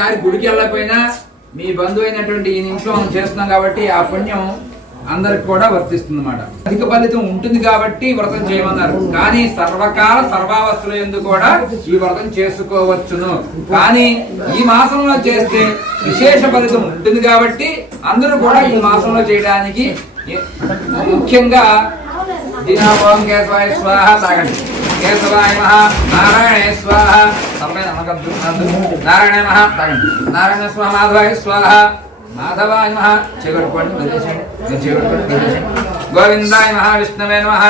ఈసారి గుడికి వెళ్ళకపోయినా మీ బంధువు అయినటువంటి ఈ ఇంట్లో మనం చేస్తున్నాం కాబట్టి ఆ పుణ్యం అందరికి కూడా వర్తిస్తుంది అన్నమాట. అధిక ఫలితం ఉంటుంది కాబట్టి వ్రతం చేయమన్నారు. కానీ సర్వకాల సర్వావస్థల యందు కూడా ఈ వ్రతం చేసుకోవచ్చును. కానీ ఈ మాసంలో చేస్తే విశేష ఫలితం ఉంటుంది కాబట్టి అందరూ కూడా ఈ మాసంలో చేయడానికి ముఖ్యంగా దినాభం కేశవాయ స్వాహ తాగండి. కేశవాయ మహా నారాయణ స్వాహ నారాయణ మహా తాగండి. నారాయణ స్వాహ మాధవాయ స్వాహ మాధవాయ మహా చేకట్టుకోండి. గోవిందాయ మహా విష్ణవే నమః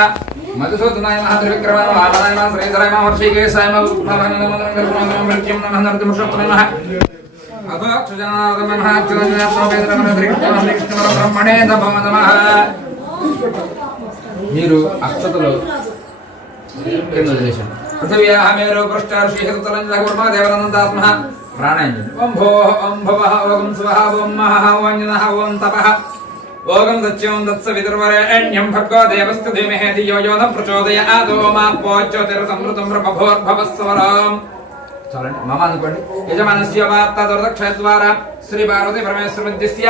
మధుసూదనాయ మహా త్రివిక్రమాయ మహా వామనాయ మహా శ్రీధరాయ మహా వర్షికేశాయ మహా బ్రహ్మణే నమః. మీరు అక్షతలు కింద వదిలేశాను. పృథివ్యాహమేరో పృష్టార్షిహతలంజగుర్మదేవనందాత్మ ప్రాణాయంజలి. ఓం భోః ఓం భవః ఓం స్వః ఓం మహః ఓం జనః ఓం తపః ఓం దత్స్యం దత్సవితుర్వరేణ్యం భర్గో దేవస్తు ధీమహి ధియో యో న ప్రచోదయాత్. ఓమాపోజ్యోతిరసమృతం బ్రహ్మభోర్భవస్వరం. చాలండి. మమ అనుకోండి. యజమానస్య వార్తాదక్షద్వారా శ్రీ పార్వతీ పరమేశ్వర విద్యస్య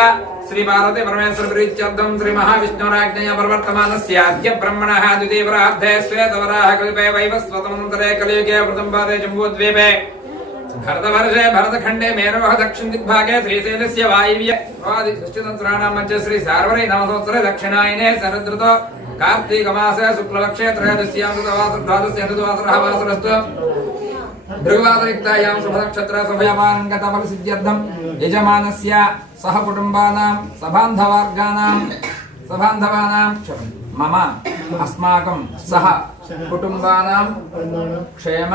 శ్రీ పార్వతీ పరమేశ్వర ప్రీత్యర్థం శ్రీ మహావిష్ణురాజ్ఞయ ప్రవర్తమానస్య అద్య బ్రహ్మణః ద్వితీయప్రాబ్ధే శ్వేతవరాహ కల్పే వైవస్వతమంతరే కలియుగే ప్రథమపాదే జంబూద్వీపే భరతవర్షే భరతఖండే మేరోహ దక్షిణ దిగ్భాగే శ్రీశైలస్య వాయువ్య సృష్టితంత్రాణాం మధ్య శ్రీ శార్వరీ నవసంవత్సరే దక్షిణాయనే శరదృతో కార్తీకమాసే శుక్లపక్షే త్రయోదశ్యాం ద్వాదశ్యవాసరః వాసరస్తు భృగువాదయుక్తాయాం శుభనక్షత్ర శుభయమానం గతఫల సిద్ధ్యర్థం యజమానస్య సహ కుటుంబానాం సబాంధవార్గానాం మమ అస్మాకం సహ కుటుంబానాం క్షేమ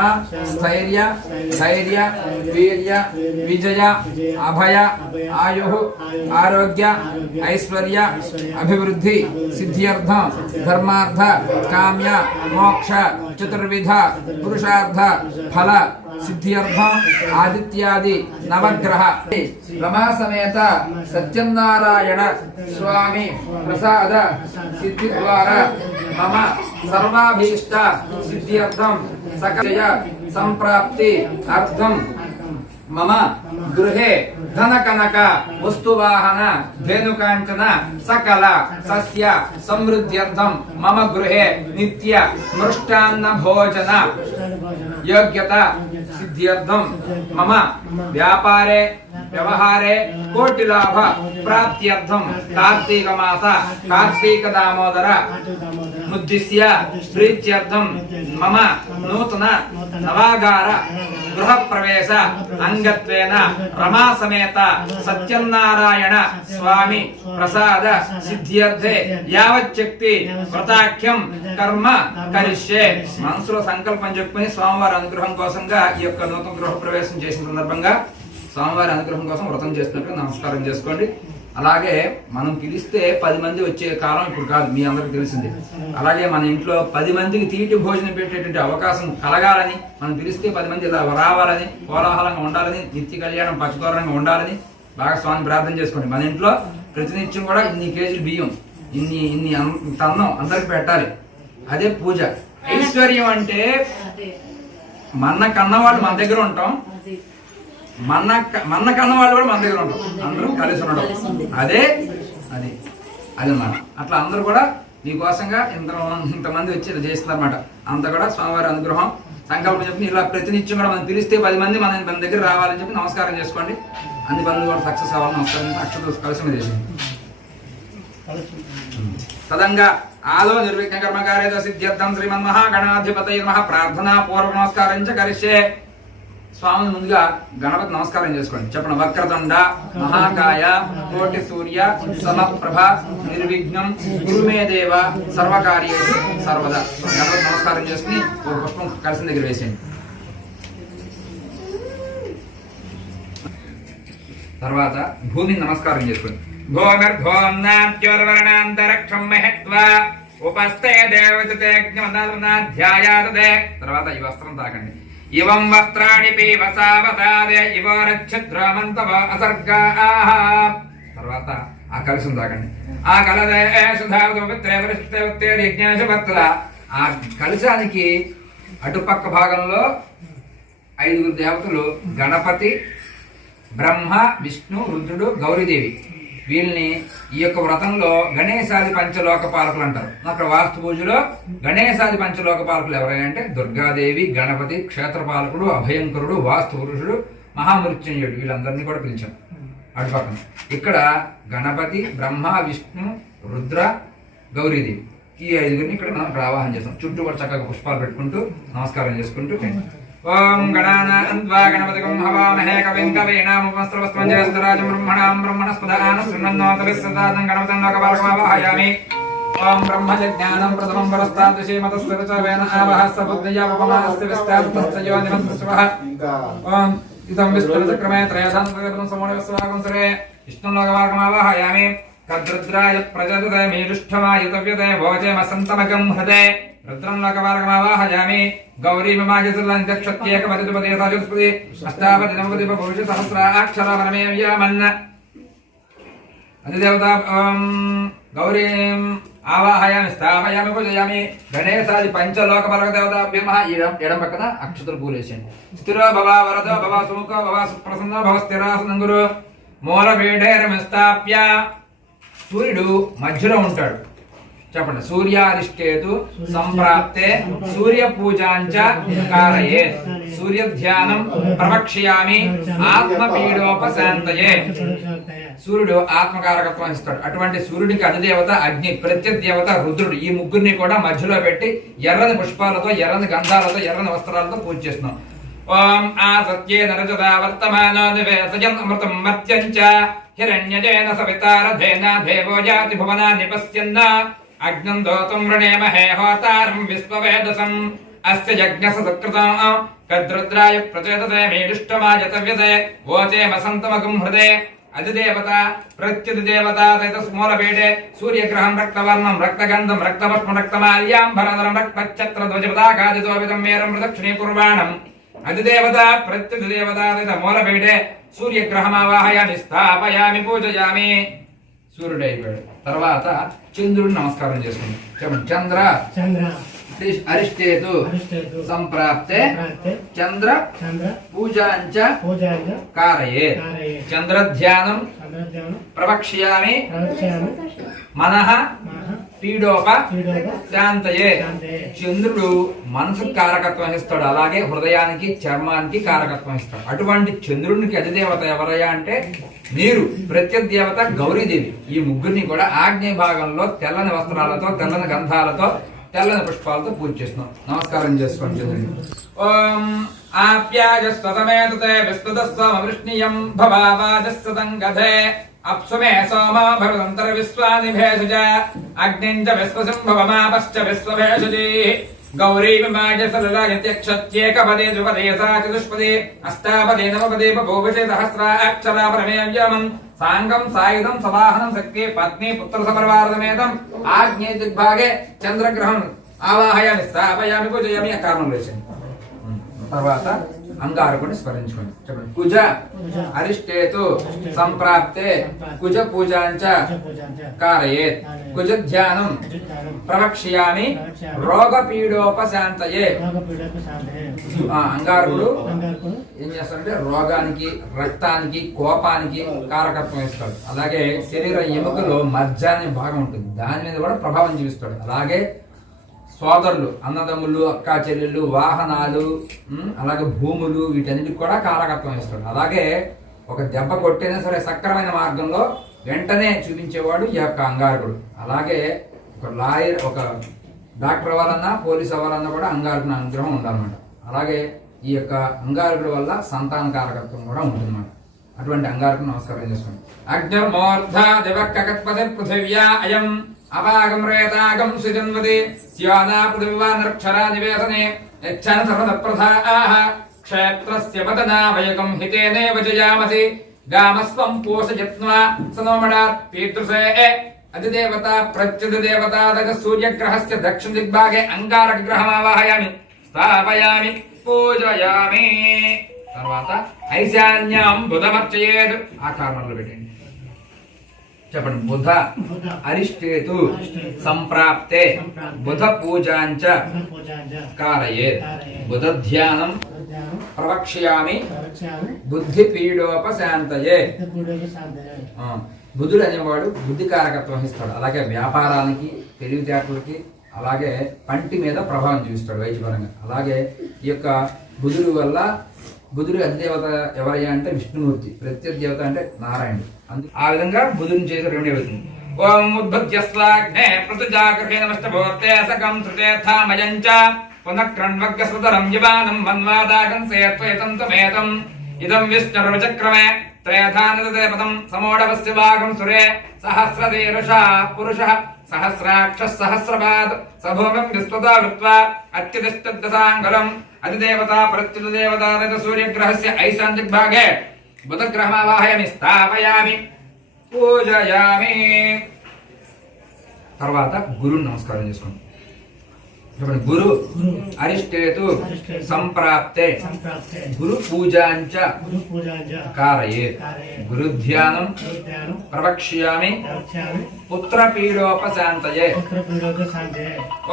స్థైర్య ధైర్య వీర్య విజయ అభయ ఆయు ఆరోగ్య ఐశ్వర్య అభివృద్ధి సిద్ధ్యర్థం ధర్మార్థ కామ్య మోక్ష చతుర్విధ పురుషార్థ ఫల సిద్ధ్యర్థం ఆదిత్యాది నవగ్రహ రమా సమేత సత్యనారాయణ స్వామి ప్రసాద సిద్ధి ద్వారా మమ సర్వాభీష్ట సిద్ధ్యర్థం సకల సంప్రాప్తి అర్థం మమ గృహే ధన కనక వస్తువాహన ధేనుకాంచన సకల సస్య సమృద్ధ్యర్థం మమ గృహే నిత్య మృష్టాన్న భోజన యోగ్యత సిద్ధ్యర్థం మమ వ్యాపారే వ్యవహారే కోటి లాభ ప్రాప్త్యర్థం కార్తీక మాస కార్తీక దామోదర ముద్దిశ్య ప్రీత్యర్థం మమ నూతన నవాగార గృహ ప్రవేశ అంగత్వేన రమా సమేత సత్యనారాయణ స్వామి ప్రసాద సిద్ధ్యర్థే యావచ్చక్తి వ్రతాఖ్యం కర్మ కరిష్యే. మనసులో సంకల్పం చెప్పుకుని స్వామివారి అనుగ్రహం కోసంగా ఈ యొక్క నూతన గృహ ప్రవేశం చేసిన సందర్భంగా స్వామివారి అనుగ్రహం కోసం వ్రతం చేస్తున్నట్టు నమస్కారం చేసుకోండి. అలాగే మనం పిలిస్తే 10 మంది వచ్చే కాలం ఇప్పుడు కాదు, మీ అందరికి తెలిసింది. అలాగే మన ఇంట్లో 10 మందికి తీటి భోజనం పెట్టేటువంటి అవకాశం కలగాలని, మనం పిలిస్తే 10 మంది ఇలా రావాలని, కోలాహలంగా ఉండాలని, నిత్య కళ్యాణం పచ్చదోరణంగా ఉండాలని బాగా స్వామిని ప్రార్థన చేసుకోండి. మన ఇంట్లో ప్రతినిత్యం కూడా ఇన్ని కేజీలు బియ్యం, ఇన్ని అన్నం అందరికి పెట్టాలి. అదే పూజ. ఐశ్వర్యం అంటే మన కన్నవాళ్ళు మన దగ్గర ఉంటాం, మన కన్నవాళ్ళు కూడా మన దగ్గర ఉంటాం, అందరం కలిసి ఉండడం. అది అన్నమాట. అట్లా అందరూ కూడా మీకోసంగా ఇంతమంది వచ్చి ఇలా చేస్తున్నారన్నమాట. అంతా కూడా స్వామివారి అనుగ్రహం సంకల్పం చెప్పి ఇలా ప్రతినిత్యం కూడా మనం పిలిస్తే 10 మంది మన దగ్గర రావాలని చెప్పి నమస్కారం చేసుకోండి. అన్ని పనులు కూడా సక్సెస్ అవ్వాలని నమస్కారం. అక్షత కలిసి చేసింది తదంగా ఆదో నిర్విఘ్న కర్మకార్య సిద్ధ్యర్థం శ్రీమన్మహాగణాధిపతయ నమః. ప్రార్థనా పూర్వ నమస్కారం చ కరిష్యే. స్వామిని ముందుగా గణపతి నమస్కారం చేసుకోండి. చెప్పండి. వక్రతుండ మహాకాయ కోటి సూర్య సమప్రభ నిర్విఘ్నం గురుమే దేవ సర్వకార్యేషు సర్వదా. గణపతి నమస్కారం చేసుకుని ఒక పుష్పం కలిసి దగ్గర వేసేయండి. తర్వాత భూమిని నమస్కారం చేసుకోండి. భూమిర్భోమ్నాద్యోర్వర్ణాంతరక్షం మహత్వా ఉపస్థే దేవతే. తర్వాత ఈ వస్త్రం తాకండి. ఇవం వస్త్రాణి పీవసావసాదే ఇవోరచ్ఛద్రామంతవ అసర్గాః. తర్వాత ఆ కలశం తాకండి. ఆ కలశ ఆ కలశానికి అటుపక్క భాగంలో 5 దేవతలు గణపతి, బ్రహ్మ విష్ణు రుద్రుడు గౌరీదేవి వీళ్ళని ఈ యొక్క వ్రతంలో గణేశాది పంచలోక పాలకులు అంటారు. అక్కడ వాస్తు పూజలో గణేశాది పంచలోక పాలకులు ఎవరైనా అంటే దుర్గాదేవి, గణపతి, క్షేత్రపాలకుడు, అభయంకరుడు, వాస్తు పురుషుడు, మహామృత్యుంజయుడు వీళ్ళందరినీ కూడా పిలిచాం. అటు పక్కన ఇక్కడ గణపతి, బ్రహ్మ, విష్ణు, రుద్ర, గౌరీదేవి ఈ ఐదుగురిని ఇక్కడ మనం ఆవాహన చేస్తాం. చుట్టూ కూడా చక్కగా పుష్పాలు పెట్టుకుంటూ నమస్కారం చేసుకుంటూ ఓం గణానాన్వా గణపతికం హవామహే కవిం కవీనాముపస్త్రవస్త్రంజయస్తరాజం బ్రహ్మణాం బ్రహ్మణస్పదాన శృణ్వన్నోతరిస్సదానం గణపతిం లోకపాలకమావాహయామి. ఓం బ్రహ్మజ్ఞానం ప్రథమం పరస్తాద్ శ్రీమతస్వరచవేన ఆవహస్స బుద్ధియాపమాస్తి విస్తాస్తయోనిమస్వః. ఓం ఇదం విస్తృతక్రమే త్రయధాంతగతం సమోనివస్వాగం సరే విష్ణుం లోకపాలకమావాహయామి. కద్రుద్రాయ ప్రజదతే మేలుష్ఠమాయుతవ్యతే వోచేమ సంతమగం హృదే రుద్రం లోకపాలకమావాహయామి. గౌరీమమాజసులంత్యక్షత్యేకపతిపదేసాచుస్పతి అష్టాపతి నవపతి భూషి సహస్రాక్షరవరమే వ్యామన్న అధిదేవత గౌరీం ఆవాహయామి స్థాపయామి పూజయామి. గణేశాది పంచలోకపాలక దేవతాభ్యమ ఎడం పక్కన అక్షతలు పూలేసేయండి. స్థిరో భవ వరదో భవ సుముఖో భవ సుప్రసన్నో భవ స్థిరాసనం గురు మూలపీఠేరమిస్థాప్య. సూర్యుడు మధ్యలో ఉంటాడు. చెప్పండి. సూర్యారిష్టేతు సంప్రాప్తే సూర్య పూజాంచ కారయే సూర్య ధ్యానం ప్రవక్ష్యామి ఆత్మపీడోపశాంతయే. సూర్యుడు ఆత్మకారకత్వం ఇస్తాడు. అటువంటి సూర్యుడికి అధిదేవత అగ్ని, ప్రత్యదేవత రుద్రుడు. ఈ ముగ్గురిని కూడా మధ్యలో పెట్టి ఎర్రని పుష్పాలతో, ఎర్రని గంధాలతో, ఎర్రని వస్త్రాలతో పూజ చేస్తున్నాం. ఓం ఆ సత్యే నరజదా వర్తమానో నివేశయన్ అమృతం మర్త్యంచ హిరణ్యజేన సవితారధేన దేవో జాతి భువనాని పశ్యన్న అగ్నం దోతం వృణేమహే హోతారం విశ్వవేదసం అస్య యజ్ఞస సత్కృతం కద్రుద్రాయ ప్రచేతతే మేడుష్టమాయతవ్యతే వోచేమ సంతమగం హృదే. అధిదేవత ప్రత్యుదేవత తైతస్మూలపీఠే సూర్యగ్రహం రక్తవర్ణం రక్తగంధం రక్తపుష్పం రక్తమాల్యాంబరధరం రక్తఛత్రధ్వజపతాకాదితోపితం మేరం ప్రదక్షిణీకుర్వాణం. అధిదేవత ప్రత్యుదేవత మూలపీఠే సూర్యగ్రహమావాహయామి స్థాపయామి పూజయామి. సూర్యుడు అయిపోయాడు. తర్వాత చంద్రుడిని నమస్కారం చేసుకుంటాం. చెప్పండి. చంద్ర అరిష్టేతు సంప్రాప్తే చంద్ర పూజాంచ కారయే చంద్రధ్యానం ప్రవక్ష్యామి మనః పీడోప శాంతయే. చంద్రుడు మనసుకు కారకత్వం ఇస్తాడు, అలాగే హృదయానికి, చర్మానికి కారకత్వం ఇస్తాడు. అటువంటి చంద్రుడికి అధిదేవత ఎవరయ్యా అంటే నీరు, ప్రత్యదేవత గౌరీదేవి. ఈ ముగ్గురిని కూడా ఆగ్నేయ భాగంలో తెల్లని వస్త్రాలతో, తెల్లని గంధాలతో, తెల్లని పుష్పాలతో పూజ చేస్తున్నాం. నమస్కారం చేసుకోండి. ఓం ఆప్యాజస్వతమేతతే విస్తృతస్వమవృష్ణియం భవావాజస్సతం గధే అప్సుమే సోమో భరతంతర విశ్వాని భేషజ అగ్నిం చ విశ్వసింభవమాపశ్చ విశ్వభేషజీ. గౌరీమాజసలయత్యక్షత్యేకపదే ద్విపదే సా చతుష్పదే అష్టాపదే నవపదే బభూవశే సహస్రాక్షరాపరమే వ్యోమం సాంగం సాయుధం సవాహనం శక్తి పత్ని పుత్ర సపరివారమేతం ఆగ్నేయ దిగ్భాగే చంద్రగ్రహం ఆవాహయామి స్థాపయామి పూజయామి. కారణం వేసింది. తర్వాత అంగారకుడిని స్మరించుకోండి. చెప్పండి. కుజ అరిష్టేతు సంప్రాప్తే కుజ పూజాంచ కారయేత్ కుజ ధ్యానం ప్రవక్ష్యామి రోగపీడోపశాంతయే. అంగారకుడు ఏం చేస్తాడంటే రోగానికి, రక్తానికి, కోపానికి కారకత్వం ఇస్తాడు. అలాగే శరీర ఎముకలో మజ్జ అనే భాగం ఉంటుంది, దాని మీద కూడా ప్రభావం చూపిస్తాడు. అలాగే సోదరులు, అన్నదమ్ములు, అక్కా చెల్లెళ్ళు, వాహనాలు, అలాగే భూములు, వీటన్నిటికి కూడా కారకత్వం ఇస్తాడు. అలాగే ఒక దెబ్బ కొట్టైనా సరే సక్రమైన మార్గంలో వెంటనే చూపించేవాడు ఈ యొక్క అంగారకుడు. అలాగే ఒక లాయర్, ఒక డాక్టర్ అవ్వాలన్నా, పోలీస్ అవ్వాలన్నా కూడా అంగారకుని అనుగ్రహం ఉండాలన్నమాట. అలాగే ఈ యొక్క అంగారకుడి వల్ల సంతాన కారకత్వం కూడా ఉంటుందన్నమాట. అటువంటి అంగారకుని నమస్కారం చేసుకోండి. అగ్నిర్మూర్ధ దివక్కకత్పతి పృథివ్యా అయం అపాగం రేతాగం సుజన్వతి స్యానా పృథివా నక్షరా నివేదనే యచ్చన సర్వద ప్రధాః క్షేత్రస్య వదనావయకం హితేనేవ జయామసి గామస్వం పోషయత్వా సనోమడాత్ పీతృసే. అధిదేవత ప్రత్యుదేవత తగ సూర్యగ్రహస్య దక్షిణ దిగ్భాగే అంగారక గ్రహమావాహయామి స్థాపయామి పూజయామి. తర్వాత ఐశాన్యం బుధమర్చయేత్. ఆ కారణంలో పెట్టండి. చెప్పండి. బుధ అరిష్టేతు సంప్రాప్తే బుధ పూజాంచ కారయేత్ బుధ ధ్యానం ప్రవక్ష్యామి బుద్ధి పీడోపశాంతయే. బుధుడు అనేవాడు బుద్ధి కారకత్వం వహిస్తాడు. అలాగే వ్యాపారానికి, తెలివితేటలకి, అలాగే పంటి మీద ప్రభావం చూపిస్తాడు వైద్యపరంగా. అలాగే ఈ యొక్క బుధుడు వల్ల, బుధుడు అధిదేవత ఎవరయ్యా అంటే విష్ణుమూర్తి, ప్రత్యర్థిదేవత అంటే నారాయణుడు. ఆ విధంగా బుధుడిని చేసే రెండు అవుతుంది. ఓం ఉద్భుత్యస్వాగ్నే పృథుజాగృహే నమస్తభూర్తే సకం శ్రుతేర్థామయంచ పునఃక్రన్వగ్గస్రుతరం యువానం మన్వాదాగం సేత్వేతం త్వమేతం ఇదం విష్ణుర్వచక్రమే త్రేధానదేవతం సమోఢవస్య భాగం సురే సహస్రదేరుషా పురుషః సహస్రాక్షः సహస్రపాద్ సభూమిం విస్వతా వృత్వా అత్యతిష్టదశాంగులం అధిదేవతా ప్రత్యుదేవతా సూర్యగ్రహస్య ఐశాన్యగ్భాగే బుధగ్రహమావాహయామి స్థాపయామి పూజయామి. తర్వాత గురువుని నమస్కారం చేసుకోండి. గురు అరిష్టేతు సంప్రాప్తే గురు పూజాంచ కారయేత్. గురు ధ్యానం ప్రవక్ష్యామి పుత్ర పీడోపశాంతయే.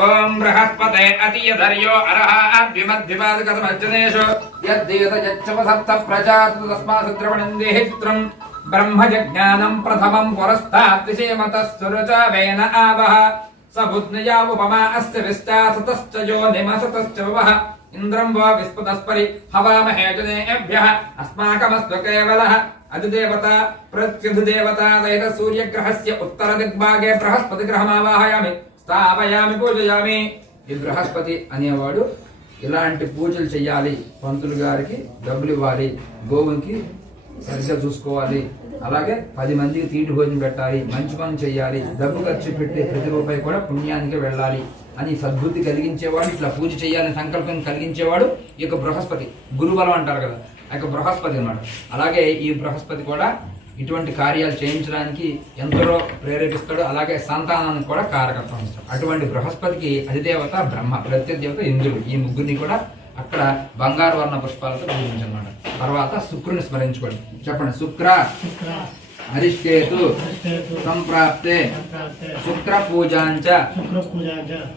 ఓం బృహస్పతే అతియధర్యో అర్హాభ్యుమద్విపాదకతమర్జనేషు యద్దేత యచ్చవసప్త ప్రజాతు తస్మాద్ద్రవణందేహి చిత్రం బ్రహ్మజ్ఞానం ప్రథమం పురస్తాత్ విషేమతస్సురుచ వేన ఆవహ సబుద్నయా ఉపమా అస్య విష్టాసతశ్చ యోనిమసతశ్చ వః ఇంద్రం వా విస్పదస్పరి హవామహే జనేభ్యః అస్మాకమస్తు కేవలః అధిదేవత ప్రత్యధిదేవత దైత సూర్యగ్రహస్య ఉత్తర దిగ్భాగే బృహస్పతి గ్రహమావాహయామి స్థాపయామి పూజయామి. ఈ బృహస్పతి అనేవాడు ఇలాంటి పూజలు చెయ్యాలి. పంతులు గారికి డబ్బులు ఇవ్వాలి, గోవుకి సరిగ్గా చూసుకోవాలి, అలాగే 10 మందికి తీటి భోజనం పెట్టాలి, మంచి పని చెయ్యాలి, డబ్బు ఖర్చు పెట్టి ప్రతి రూపాయి కూడా పుణ్యానికి వెళ్ళాలి అని సద్బుద్ధి కలిగించేవాడు, ఇట్లా పూజ చేయాలని సంకల్పం కలిగించేవాడు ఈ యొక్క బృహస్పతి. గురుబలం అంటారు కదా, ఆ యొక్క బృహస్పతి అన్నమాట. అలాగే ఈ బృహస్పతి కూడా ఇటువంటి కార్యాలు చేయించడానికి ఎంతో ప్రేరేపిస్తాడు. అలాగే సంతానానికి కూడా కారకత్వం ఇస్తాడు. అటువంటి బృహస్పతికి అధిదేవత బ్రహ్మ, ప్రత్యదేవత ఇంద్రుడు. ఈ ముగ్గురిని కూడా అక్కడ బంగారు వర్ణ పుష్పాలతో పూజించన్నమాట. తర్వాత శుక్రుని స్మరించుకోండి. చెప్పండి. శుక్ర అరిష్టేతు సంప్రాప్తే శుక్ర పూజాంచ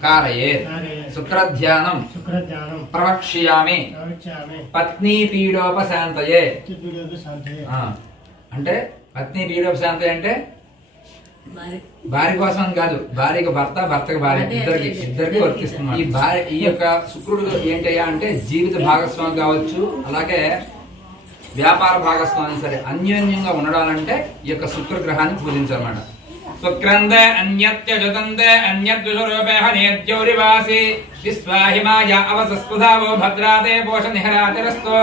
కారయేత్. శుక్ర ధ్యానం ప్రవక్ష్యామి పత్ని పీడోపశాంతయే. అంటే పత్ని పీడోపశాంతయే అంటే భార్య కోసం కాదు, భార్యకి భర్త, భర్తకి భార్య, ఇద్దరికి వర్తిస్తుంది. ఈ యొక్క శుక్రుడు ఏంటయ్యా అంటే జీవిత భాగస్వామి కావచ్చు, అలాగే వ్యాపార భాగస్వామి, సరే అన్యోన్యంగా ఉండడాలంటే ఈ యొక్క శుక్ర గ్రహాన్ని పూజించాలన్నమాట. శుక్రందే అన్యత్యజతందే అన్యద్విషరూపేహ నేద్యౌరివాసి విశ్వాహిమాయ అవసస్పుధావో భద్రాదే పోష నిహరాతిరస్తో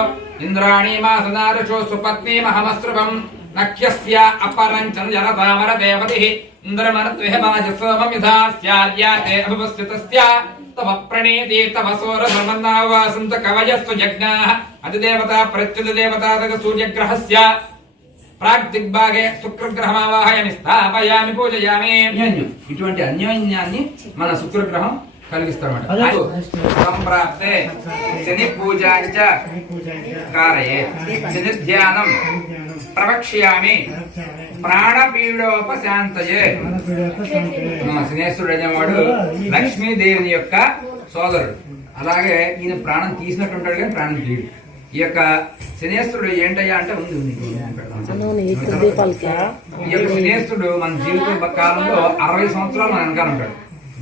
ఇంద్రాణి మాసనారుషో సుపత్ని మహమస్త్రవం నఖ్యస్య అపరంచన జలతామర దేవతి ఇంద్రమనద్విహమాజసోమం యథాస్యార్యాతే అభుపస్థితస్య తవ ప్రణీతి తవ సోరధర్మన్నావాసంత కవయస్సు జజ్ఞాః అధిదేవత ప్రత్యుదేవత సూర్యగ్రహస్య ప్రాగ్దిగ్భాగే శుక్రగ్రహమావాహయామి స్థాపయామి పూజయామి. ఇటువంటి అన్యోన్యాన్ని మన శుక్రగ్రహం కలిగిస్తారన్నమాట. సంప్రాప్తే శని పూజాంచ కారయేత్. శని ధ్యానం ప్రవక్ష్యామి ప్రాణపీడోపశాంతయే. శనేశ్వరుడు అనేవాడు లక్ష్మీదేవిని యొక్క సోదరుడు. అలాగే ఈయన ప్రాణం తీసినట్టు ఉంటాడు కానీ ప్రాణం తీయడు. ఈ యొక్క శనేశ్వరుడు ఏంటయ్యా అంటే ఉంది ఈ యొక్క శనేశ్వరుడు మన జీవిత కాలంలో 60 సంవత్సరాలు మన వెనకాల ఉంటాడు.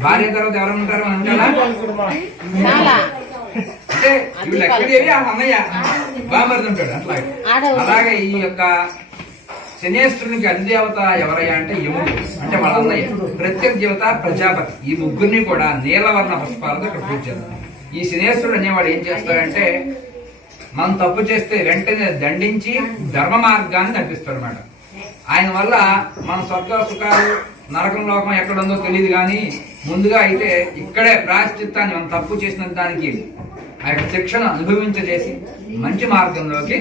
భార్య తర్వాత ఎవరు ఉంటారు మన వెనకాల అంటే ఇవి లక్ష్మీదేవి ఆ అన్నయ్య బామర్ది ఉంటాడు. అలాగే ఈ యొక్క శనేశ్వరునికి అధిదేవత ఎవరయ్యా అంటే యముడు, అంటే వాళ్ళ అన్నయ్య. ప్రత్యదేవత ప్రజాపతి. ఈ ముగ్గురిని కూడా నీలవర్ణ పుష్పాలతో ఇక్కడ పూజ చేస్తారు. ఈ శనేశ్వరుడు అనేవాడు ఏం చేస్తాడంటే మనం తప్పు చేస్తే వెంటనే దండించి ధర్మ మార్గాన్ని నడిపిస్తాడు అన్నమాట. ఆయన వల్ల మన స్వర్గ సుఖాలు, నరకం లోకం ఎక్కడుందో తెలియదు, కానీ ముందుగా అయితే ఇక్కడే ప్రాయశ్చిత్తాన్ని మనం తప్పు చేసిన దానికి ఆ యొక్క శిక్షను అనుభవించేసి మంచి మార్గంలోకి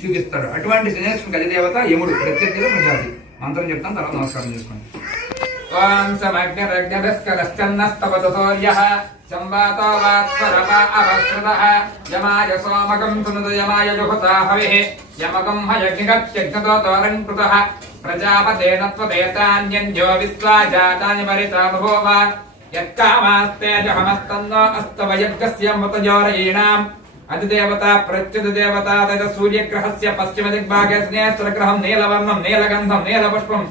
చూపిస్తాడు. అటువంటి శనేశ్వరునికి అధిదేవత యముడు, ప్రత్యర్థిలో ప్రజాతి. మంత్రం చెప్తాను, తర్వాత నమస్కారం చేసుకోండి. ఓం సమగ్రస్కలశ్చన్నస్తవతోర్యః సంవాతో వాత్పరప అవస్రదః యమాయ సోమకం సునదయమాయ జుహతా హవిః యమకం హయజ్ఞగత్యజ్ఞతో తోరంకృతః ప్రజాపతేన త్వదేతాన్యన్యో విశ్వా జాతాని పరితా బభూవ యత్కామాస్తే జహమస్తన్నో అస్తవయజ్ఞస్య మృతజోరయీణాం అధిదేవత ప్రత్యుదేవత తద సూర్యగ్రహస్య పశ్చిమ దిగ్భాగే స్నేహస్త్రగ్రహం నీలవర్ణం నీలగంధం నీలపుష్పం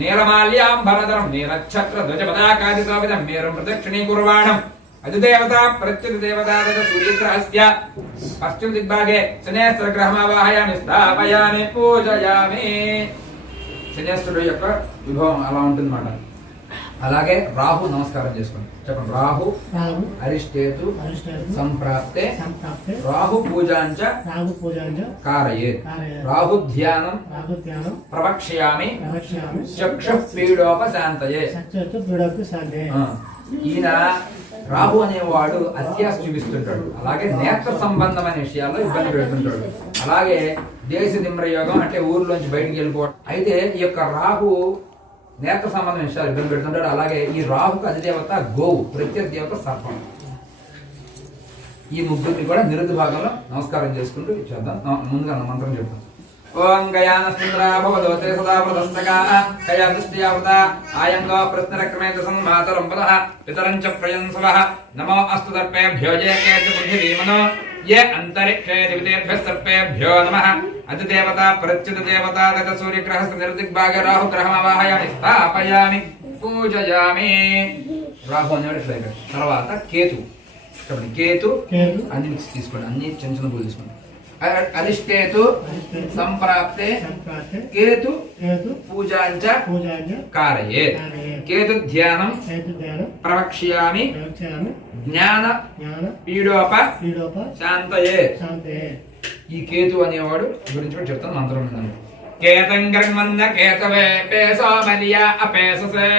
నీలమాల్యాంబరధరం నీలఛత్ర ధ్వజపదాకాదితోవిధం మేరుం ప్రదక్షిణీకుర్వాణం అధిదేవత ప్రత్యుదేవత తద సూర్యగ్రహస్య పశ్చిమ దిగ్భాగే స్నేహస్త్రగ్రహమావాహయామి స్థాపయామి పూజయామి. శనేశ్వరుడు యొక్క విభవం అలా ఉంటుందన్నమాట. అలాగే రాహు నమస్కారం చేసుకోండి. చెప్పండి. రాహు అరిష్టేతు సంప్రాప్తే రాహు పూజాంచ కారయేత్. రాహు ధ్యానం ప్రవక్ష్యామి చక్షుః పీడోపశాంతయే. ఈయన రాహు అనేవాడు అత్యాశ చూపిస్తుంటాడు. అలాగే నేత్ర సంబంధమైన విషయాల్లో ఇబ్బంది పెడుతుంటాడు. అలాగే దేశ దిమ్రయోగం అంటే ఊర్లోంచి బయటికి వెళ్ళిపోవడం. అయితే ఈ యొక్క రాహు నేత్ర సంబంధం విషయాలు ఇబ్బంది పెడుతుంటాడు. అలాగే ఈ రాహుకు అధిదేవత గోవు, ప్రత్యర్థేవత సర్పం. ఈ ముగ్గురిని కూడా నిరుద్ధ భాగంలో నమస్కారం చేసుకుంటూ చేద్దాం. ముందుగా మంత్రం చెప్తాం. ఓం గయానస్మింద్రాభవదోతే సదా ప్రదస్తకా కయా దృష్ట్యావృత ఆయంగో ప్రశ్నరక్రమేత సంమాతరం పదః పితరం చ ప్రయంసవః నమో అస్తు దర్పేభ్యో జయకే చ బుద్ధిదీమనో ये अंतरिक्षे दिव्येभ्यः सर्पेभ्यो नमः. अतिदेवता प्रत्युदेवता तथा सूर्यग्रहस्य निर्दिग्भागे राहुग्रहमावाहयामि स्थापयामि पूजयामि. రాహు అనేవాడు ఇట్లా ఇక్కడ. తర్వాత కేతు. చెప్పండి. కేతు అన్ని మిక్స్ తీసుకోండి. అన్ని చిన్న చిన్న పూలు తీసుకోండి. అరిష్టేతు సంప్రాప్తే కేతు పూజాంచ కారయేత్. కేతు ధ్యానం ప్రవక్ష్యామి జ్ఞాన పీడోప శాంతయే. ఈ కేతు అనేవాడు గురించి కూడా చెప్తాను. మంత్రం విన్నాను. కేతం గర్మన్న కేతవే పేసోమలియా అపేససే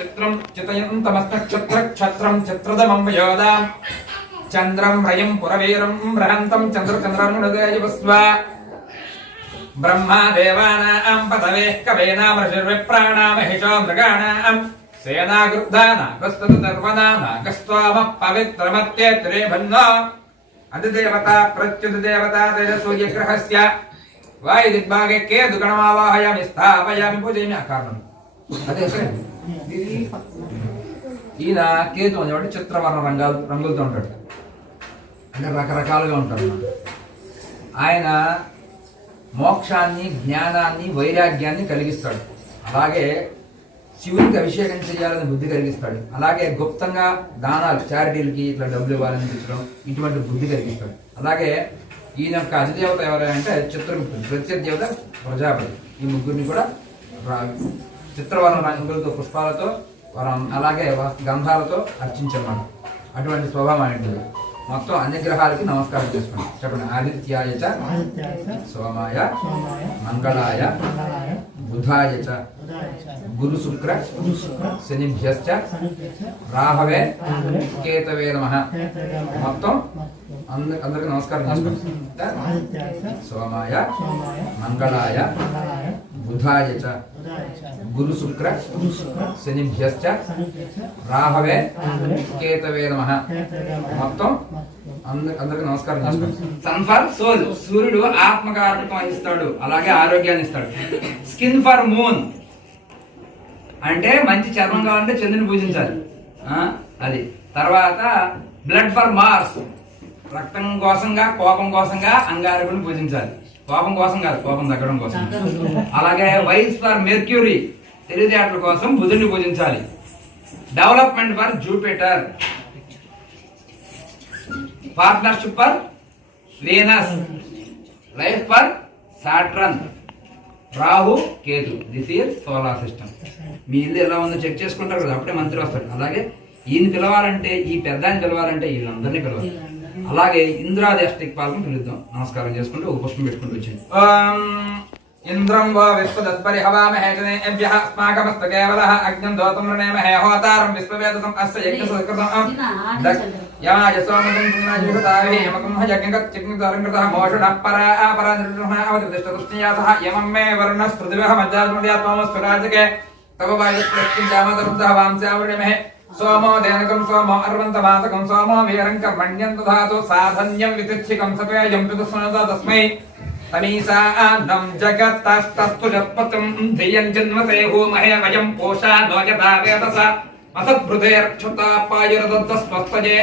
చిత్రం చితయంతమస్తక్షత్రం చిత్రదమం యోదాం చంద్రం రయం పురవీరం బృహంతం చంద్రచంద్రనుదేయవస్వ బ్రహ్మా దేవానాం పదవే కవేనామృషిర్విప్రాణామహిషో మృగాణాం సేనాగృద్ధానాగస్తర్వనాగస్వామ పవిత్రమత్యేత్రేభన్నో. అధిదేవత ప్రత్యుదేవత తేజ సూర్యగ్రహస్య వాయుదిగ్భాగే కేతుగణమావాహయామి స్థాపయామి పూజయామి. ఆ కారణం అదే. ఈయన కేతు అనేవాడు చిత్రవర్ణ రంగులతో ఉంటాడు. అంటే రకరకాలుగా ఉంటాడు. ఆయన మోక్షాన్ని జ్ఞానాన్ని వైరాగ్యాన్ని కలిగిస్తాడు. అలాగే శివునికి అభిషేకం చేయాలని బుద్ధి కలిగిస్తాడు. అలాగే గుప్తంగా దానాలు చారిటీలకి ఇట్లా డబ్బులు ఇవ్వాలని తెచ్చడం ఇటువంటి బుద్ధి కలిగిస్తాడు. అలాగే ఈయన యొక్క అధిదేవత ఎవరంటే చిత్రగుప్తుడు, ప్రత్యర్థేవత ప్రజాపతి. ఈ ముగ్గురిని కూడా చిత్రవర్ణ రంగులతో పుష్పాలతో అలాగే గంధాలతో అర్చించమాట. అటువంటి స్వభావం అనేది. మొత్తం అన్ని గ్రహాలకి నమస్కారం చేసుకోండి. చెప్పండి. ఆదిత్యాయ చ సోమాయ మంగళాయ బుధాయ చ గురు శుక్ర శనిభ్యశ్చ రాహవే కేతవే నమః. మొత్తం అందరికి నమస్కారం చేసుకోండి. సోమాయ మంగళాయ బుధాయ చ గురు శుక్ర శనిభ్యశ్చ రాహవే కేతవే నమః. మొత్తం అందరికి నమస్కారం చేసుకోండి. సన్ ఫర్ సోల్, సూర్యుడు ఆత్మకారకత్వం ఇస్తాడు. అలాగే ఆరోగ్యాన్ని ఇస్తాడు. స్కిన్ ఫర్ మూన్ అంటే మంచి చర్మం కావాలంటే చంద్రుని పూజించాలి. అది. తర్వాత బ్లడ్ ఫర్ మార్స్, రక్తం కోసంగా కోపం కోసంగా అంగారకుడిని పూజించాలి. కోపం కోసం కాదు, కోపం తగ్గడం కోసం. అలాగే వైస్ ఫర్ మెర్క్యూరీ, తెలివితేటల కోసం బుధుడిని పూజించాలి. Development for Jupiter, partnership for Venus, life for Saturn, Rahu Ketu. This is solar system. మీ ఇల్లు ఎలా ఉందో చెక్ చేసుకుంటారు కదా, అప్పుడే మంత్రి వస్తాడు. అలాగే ఈయన పిలవాలంటే, ఈ పెద్దాన్ని పిలవాలంటే వీళ్ళందరినీ పిలవాలి. అలాగే ఇంద్రాది అష్టదిక్పాలను పిలుద్దాం. నమస్కారం చేసుకుంటూ ఒక పుష్పం పెట్టుకుంటూ వచ్చింది. ఇంద్రం వా విశ్వదత్పరి హవామహే జనేభ్యః అస్మాకమస్తకే వదః అగ్నిం దోతం రణేమహే హోతారం విశ్వవేదసం అస్య యజ్ఞసకృతం యాయ సోమదం పుణ్యాయుగతావి యమకం యజ్ఞగత్ చిగ్నితారంకృతః మోషణః పరా నిర్మహ అవతిష్టదృష్ట్యాతః యమం మే వర్ణస్పృతివః మజ్జాత్మన్యాత్మస్వరాజకే తవ వాయుస్ప్రత్యం జామదరుద్ధః వాంస్యావృణేమహే సోమో దేనకం సోమో అర్వంతమాతకం సోమో వీరం కర్మణ్యం దధాతు సాధన్యం వితిచ్చికం సపేయం పితుస్మనత తస్మై తమీసాన్నం జగత్తస్తస్తు జత్పతం ధియం జన్మతే హోమహే వయం పోషా నోజతా వేదస అసత్భృతేర్క్షతాపాయురదత్త స్వస్థజే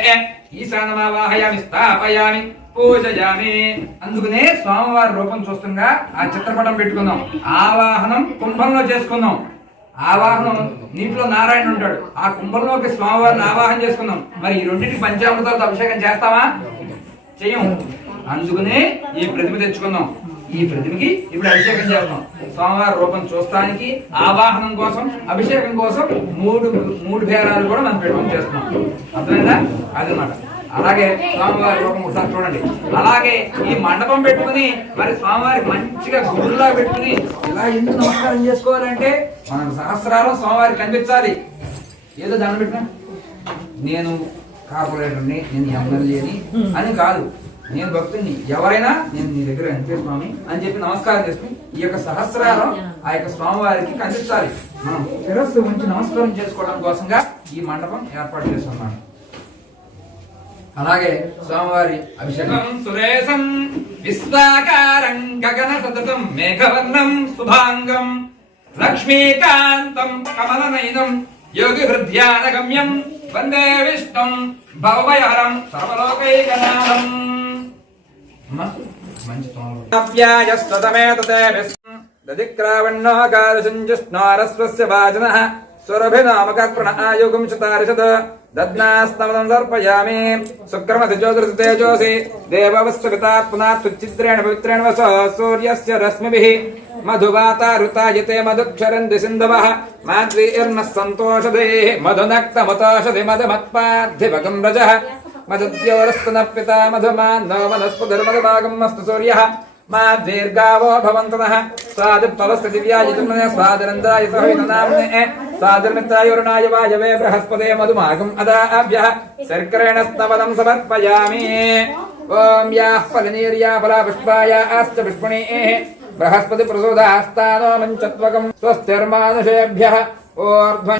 ఈశానమావాహయామి స్థాపయామి పూజయామి. అందుకనే స్వామివారి రూపం చూస్తుండగా ఆ చిత్రపటం పెట్టుకుందాం. ఆవాహనం కుంభంలో చేసుకుందాం. ఆవాహనం నీటిలో నారాయణ ఉంటాడు, ఆ కుంభంలోకి స్వామివారిని ఆవాహన చేసుకుందాం. మరి ఈ రెండింటికి పంచామృతాలతో అభిషేకం చేస్తామా? చెయ్యం. అందుకనే ఈ ప్రతిమ తెచ్చుకుందాం. ఈ ప్రతిమకి ఇప్పుడు అభిషేకం చేస్తాం. స్వామివారి రూపం చూస్తానికి, ఆవాహనం కోసం, అభిషేకం కోసం మూడు భేరాలు కూడా మనం పెట్టుకుని చేస్తున్నాం. అర్థమైందా? అదనమాట. అలాగే స్వామివారి రూపం ఒకసారి చూడండి. అలాగే ఈ మండపం పెట్టుకుని మరి స్వామివారికి మంచిగా గురులా పెట్టుకుని ఇలా ఎందుకు నమస్కారం చేసుకోవాలంటే మనం సహస్రారం స్వామివారికి కనిపించాలి. ఏదో దండం పెట్టినా నేను కార్పొరేటర్ని, నేను ఎమ్మెల్యేని అని కాదు, నేను భక్తుని, ఎవరైనా నేను నీ దగ్గర అంతే స్వామి అని చెప్పి నమస్కారం చేసుకుని ఈ యొక్క సహస్రారం ఆ యొక్క స్వామివారికి కనిపించాలి. మనం శిరస్సు ఉంచి నమస్కారం చేసుకోవడం కోసంగా ఈ మండపం ఏర్పాటు చేస్తున్నాను. అలాగే స్వామివారి అభిషేకం సురేశం విశ్వాకారం గగన సతతం మేఘవర్ణం శుభాంగం లక్ష్మీకాంతం కమలనయనం యోగి హృద్యానగమ్యం వందే విష్ణుం భవభయహరం సర్వలోకైకనాథం. మంచి దదిక్రావణోకాదశంజుష్ణారస్వస్య వాజనః సురభినామకర్పణ ఆయుగం చతారిషత్ దద్నాస్తమదం సమర్పయామి. శుక్రమసి జ్యోతిర్సి తేజోసి దేవవస్సుపితా పునాత్తుచ్చిద్రేణ పవిత్రేణ వస సూర్యస్య రశ్మిభిః మధువాతారుతాయతే మధుక్షరంది సింధవః మాద్వీర్నః సంతోషదేః మధునక్తమతాషది మధుమత్పార్థివగం రజః మధుద్యోరస్తునః పితా మధుమాన్నో వనస్పతిర్మధుభాగం అస్తు సూర్యః మా దీర్ఘావో భవంతనః స్వాదిప్తవస్తి దివ్యాయజన్మనే స్వాదిరంద్రాయ సహితనామ్నే స్వాదిర్మిత్రాయుర్నాయ వాయవే బృహస్పతే మధుమాగం అదాభ్యః శర్కరేణ స్తవనం సమర్పయామి. ఓం యాః ఫలనీర్యా ఫలాపుష్పాయాశ్చ పుష్పణీః బృహస్పతి ప్రసూదాస్తానో మంచత్వకం స్వస్తిర్మానుషేభ్యః ఓర్ధ్వ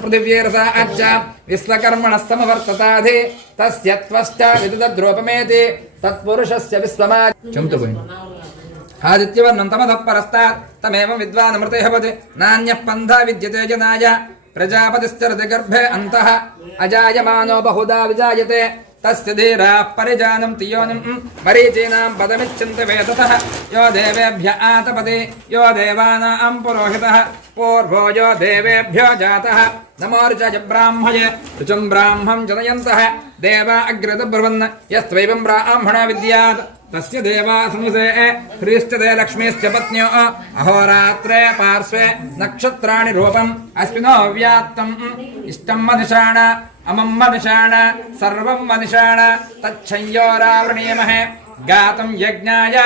పృథివ్యేరసా అచ్చ విశ్వకర్మణః సమవర్తతాధి తస్య త్వష్టా విదితద్రూపమేతి తత్పురుషస్య విశ్వమా చంతుపోయింది. ఆదిత్యవర్ణం తమధః పరస్తాత్ తమేవం విద్వానమృతే భవతి నాన్యః పంథా విద్యతే జనాయ ప్రజాపతిశ్చరతి గర్భే అంతః అజాయమానో బహుదా విజాయతే तस्य धीराः परिजानन्ति योनिं मरीचीनां पदमिच्छन्ति वेदतः यो देवेभ्य आतपति यो देवानां पुरोहितः पूर्वो यो देवेभ्यो जातः नमो ऋचाय ब्राह्मये ऋचं ब्राह्मं जनयन्तः देवा अग्रत ब्रुवन् यस्त्वैवं ब्राह्मणो विद्यात् तस्य देवा संसे ह्रीश्चते लक्ष्मीश्च पत्न्यो अहोरात्रे पार्श्वे नक्षत्राणि रूपम् अस्मिनो व्यात्तम् इष्टं मनिषाण अमं मनिषाण सर्वं मनिषाण तच्छंयोरावृणीमहे गातं यज्ञाय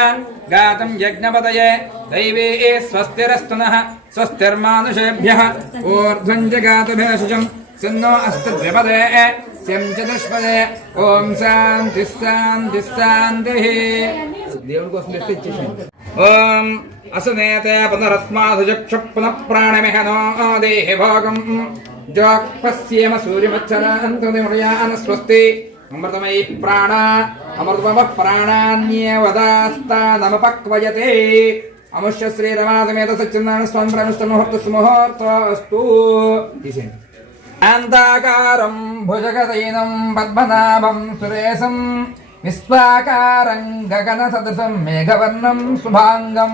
गातं यज्ञपतये दैवी स्वस्तिरस्तु नः स्वस्तिर्मानुषेभ्यः ऊर्ध्वं जगातुभेषजं सिन्नो अस्तद्विपदे स्यं चतुष्पदे ओम शांति शांति शांति దేవుని కోసం తెస్తే ఇచ్చేసాను ఓం అసనేతే పునరత్మాసుచక్షు పునః ప్రాణమిహనో దేహి భోగం జోక్పస్యేమ సూర్యమచ్చరాంతమయాన స్వస్తి అమృతమై ప్రాణ అమృతమ ప్రాణాన్యేవదాస్తానమపక్వయతే అముష్య శ్రీరమాసమేత సత్యనారాయణ స్వామి ప్రవిష్ట ముహూర్త సుముహూర్తస్తు తీసేయండి శాంతాకారం భుజగశయనం పద్మనాభం సురేశం విశ్వాకారం గగన సదృశం మేఘవర్ణం శుభాంగం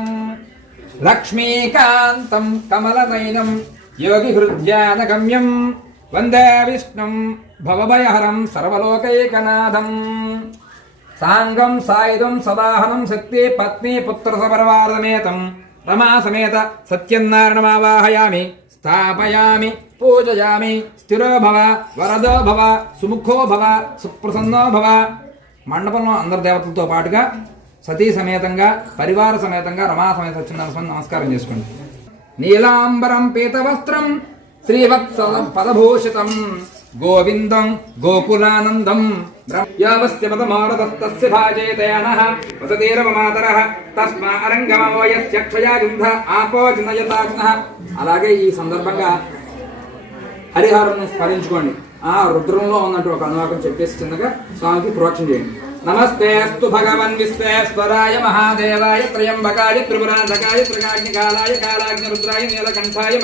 లక్ష్మీకాంతం కమలనయనం యోగి హృద్యానగమ్యం వందే విష్ణుం భవభయహరం సర్వలోకైకనాథం సాంగం సాయుధం సదాహనం శక్తి పత్ని పుత్ర సపరివారమేతం రమా సమేత సత్యనారాయణమావాహయామి స్థాపయామి పూజయామి స్థిరో భవ వరదో భవ సుముఖో భవ సుప్రసన్నో భవ మండపంలో అందరు దేవతలతో పాటుగా సతీ సమేతంగా పరివార సమేతంగా రమా సమేత సత్యనారాయణ స్వామి నమస్కారం చేసుకోండి నీలాంబరం పీతవస్త్రం శ్రీవత్స పదభూషితం గోవిందం గోకులానందం బ్రహ్మస్య పదమారతస్తస్య భాజేతయానః వసతీరవమాతరః తస్మా అరంగమవయస్య క్షయాగుంధ ఆపో జనయతాగ్నః. అలాగే ఈ సందర్భంగా హరిహరుని స్మరించుకోండి. ఆ రుద్రంలో ఉన్నట్టు ఒక అనువాకం చెప్పేసి చిన్నగా స్వామికి ప్రోక్షణ చేయండి. నమస్తేస్తు భగవన్ విశ్వేశ్వరాయ మహాదేవాయ త్రయంబకాయ త్రిపురాంతకాయ త్రికాగ్నికాలాయ కాలాగ్ని రుద్రాయ నీలకంఠాయ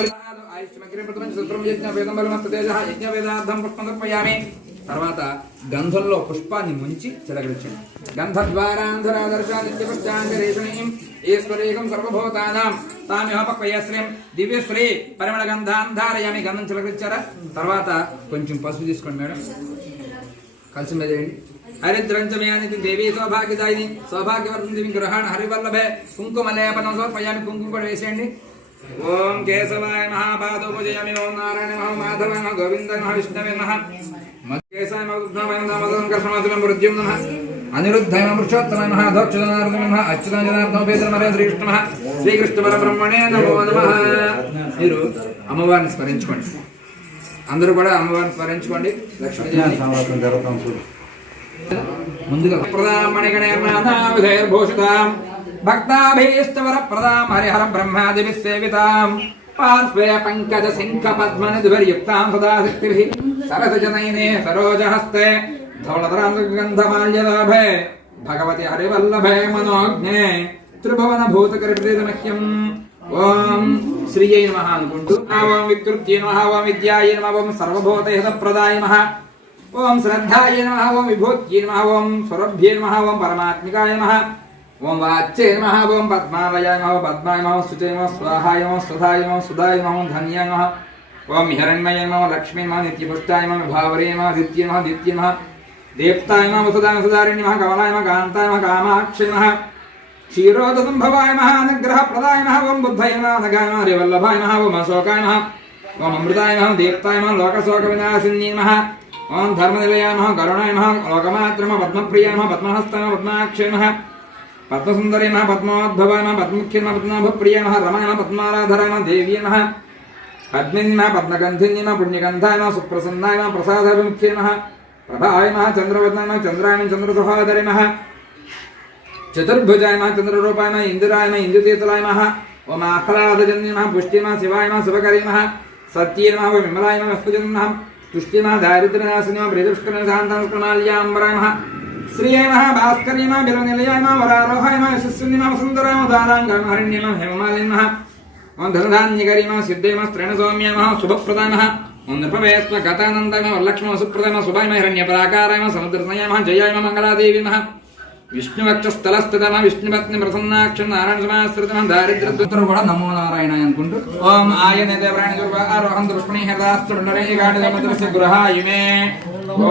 తర్వాత గంధంలో పుష్పాన్ని ముంచి చిలకరించండి. గంధద్వారాంధరాదర్శాదిత్యపశ్చాంగరేషణీం ఈశ్వరీకం సర్వభూతానాం తామిహ పక్వయశ్రీం దివ్యశ్రీ పరిమళ గంధాంధారయామి. గంధం చిలకరించారా? తర్వాత కొంచెం పసుపు తీసుకోండి మేడం, కలిసి మీద వేయండి. హరిద్రంచమయాని దేవీ సౌభాగ్యదాయిని సౌభాగ్యవర్ధం దేవి గ్రహణ హరివల్లభే కుంకుమలేపనం సమర్పయామి. కుంకుమ కూడా వేసేయండి. ఓం కేశవాయ మహాపాదో పూజయామి. ఓం నారాయణ మహా మాధవాయ మహా గోవిందాయ మహా విష్ణవే మహా మధ్యేశాయ మహా నామదం కర్షమాతులం మృత్యుం నమః అనిరుద్ధాయ మహా పురుషోత్తమాయ మహా దోక్షజనార్దన మహా అచ్యుతాంజనార్దన ఉపేంద్రమరే శ్రీకృష్ణ మహా శ్రీకృష్ణ పరబ్రహ్మణే నమో నమః. మీరు అమ్మవారిని స్మరించుకోండి. అందరూ కూడా అమ్మవారిని స్మరించుకోండి. లక్ష్మీదేవి ముందుగా ప్రదామణిగణేర్భూషితాం భక్తాభీష్టవర ప్రదాం హరిహర బ్రహ్మాదిభిః సేవితాం పార్శ్వే పంకజ శంఖ పద్మనిధిభిర్యుక్తాం సదాశక్తిభిః సరసజనయనే సరోజహస్తే ధవళధరాంగంధమాల్యలాభే భగవతి హరివల్లభే మనోజ్ఞే త్రిభువన భూతకరిమహ్యం. ఓం శ్రీయై నమః అనుకుంటూ ఓం వికృత్యై నమః ఓం విద్యాయై నమః ఓం సర్వభూతహితప్రదాయ నమః ఓం శ్రద్ధాయ నమః ఓం విభూత్యై నమః ఓం స్వరభ్యై నమః ఓం పరమాత్మికాయ నమః ఓం వాచ్యై నమః ఓం పద్మాలయాయ నమః పద్మాయ నమః శుచై నమః స్వాహాయ నమః స్వధాయ నమః సుధాయ నమః ధన్యాయ నమః ఓం హిరణ్మయాయ నమః లక్ష్మీ నమః నిత్యపుష్టాయ నమః భావరే నమః దిత్యై నమః దిత్యై నమః దేప్తాయ నమః వసుదాయ వసుధారిణ్యై నమః కమలాయ నమః కాంతాయ నమః కామాక్షై నమః క్షీరోదసంభవాయ మహా అనుగ్రహప్రదాయ నమః ఓం బుద్ధాయ నమః నగాయ నమః హరివల్లభాయ నమః ఓం అశోకాయ నమః ఓం అమృతాయ నమః దీప్తాయ నమః లోకశోక వినాశిన్యై నమః ఓం ధర్మనిలయాయ నమః కరుణాయ నమః లోకమాత్ర నమః పద్మప్రియాయ నమః పద్మహస్తాయ నమః పద్మాక్షయ నమః పద్మసుందరాయ నమః పద్మోద్భవాయ నమః పద్మముఖ్యాయ నమః పద్మనాభప్రియాయ నమః రమాయ నమః పద్మారాధరాయ నమః దేవ్యాయ నమః పద్మిన్య నమః పద్మగంధిన్య నమః పుణ్యగంధాయ నమః సుప్రసన్నాయ నమః ప్రసాదాభిముఖ్యాయ నమః ప్రభాయ నమః చంద్రవదనాయ నమః చంద్రాయ నమః చంద్రసహోదరాయ నమః చతుర్భుజాయ నమః చంద్రరూపాయ నమః ఇందిరాయ నమః ఇంద్రతీతలాయ నమః ఓం ఆహ్లాదజన్య నమః పుష్టియ నమః శివాయ నమః శుభకరే నమః సత్యే నమః ఓం విమలాయ నమః వస్తుజన్య నమః तुष्टि नमः दारिद्र्यनाशिनी नमः प्रीतिपुष्करशान्तानुक्रमाल्याम्बराय नमः श्रिये नमः भास्कर्ये नमः बिरनिलयाय नमः वरारोहाय नमः यशस्विन्ये नमः सुन्दराय नमः दाराङ्गाय नमः हरिण्ये नमः हेममालिन्ये नमः ओं धनधान्यकरी नमः सिद्धे नमः स्त्रेणसौम्याय नमः शुभप्रदाय नमः नृपवेस्म कथानन्दम वरलक्ष्म सुप्रदम शुभायम हिरण्यपराकारायम समुद्रतनयम जयायम मंगलादेवीमः विष्णुवक्षस्थलस्थितम विष्णुपत्नि प्रसन्नाक्षं नारायणसमाश्रितम दारिद्र्यत्र కూడా నమో నారాయణ అనుకుంటూ ఓం ఆయనే దేవరాణి దుర్వ ఆరోహం పుష్పణి హృదాస్తుడరే గాడి దేవతస్య గృహాయిమే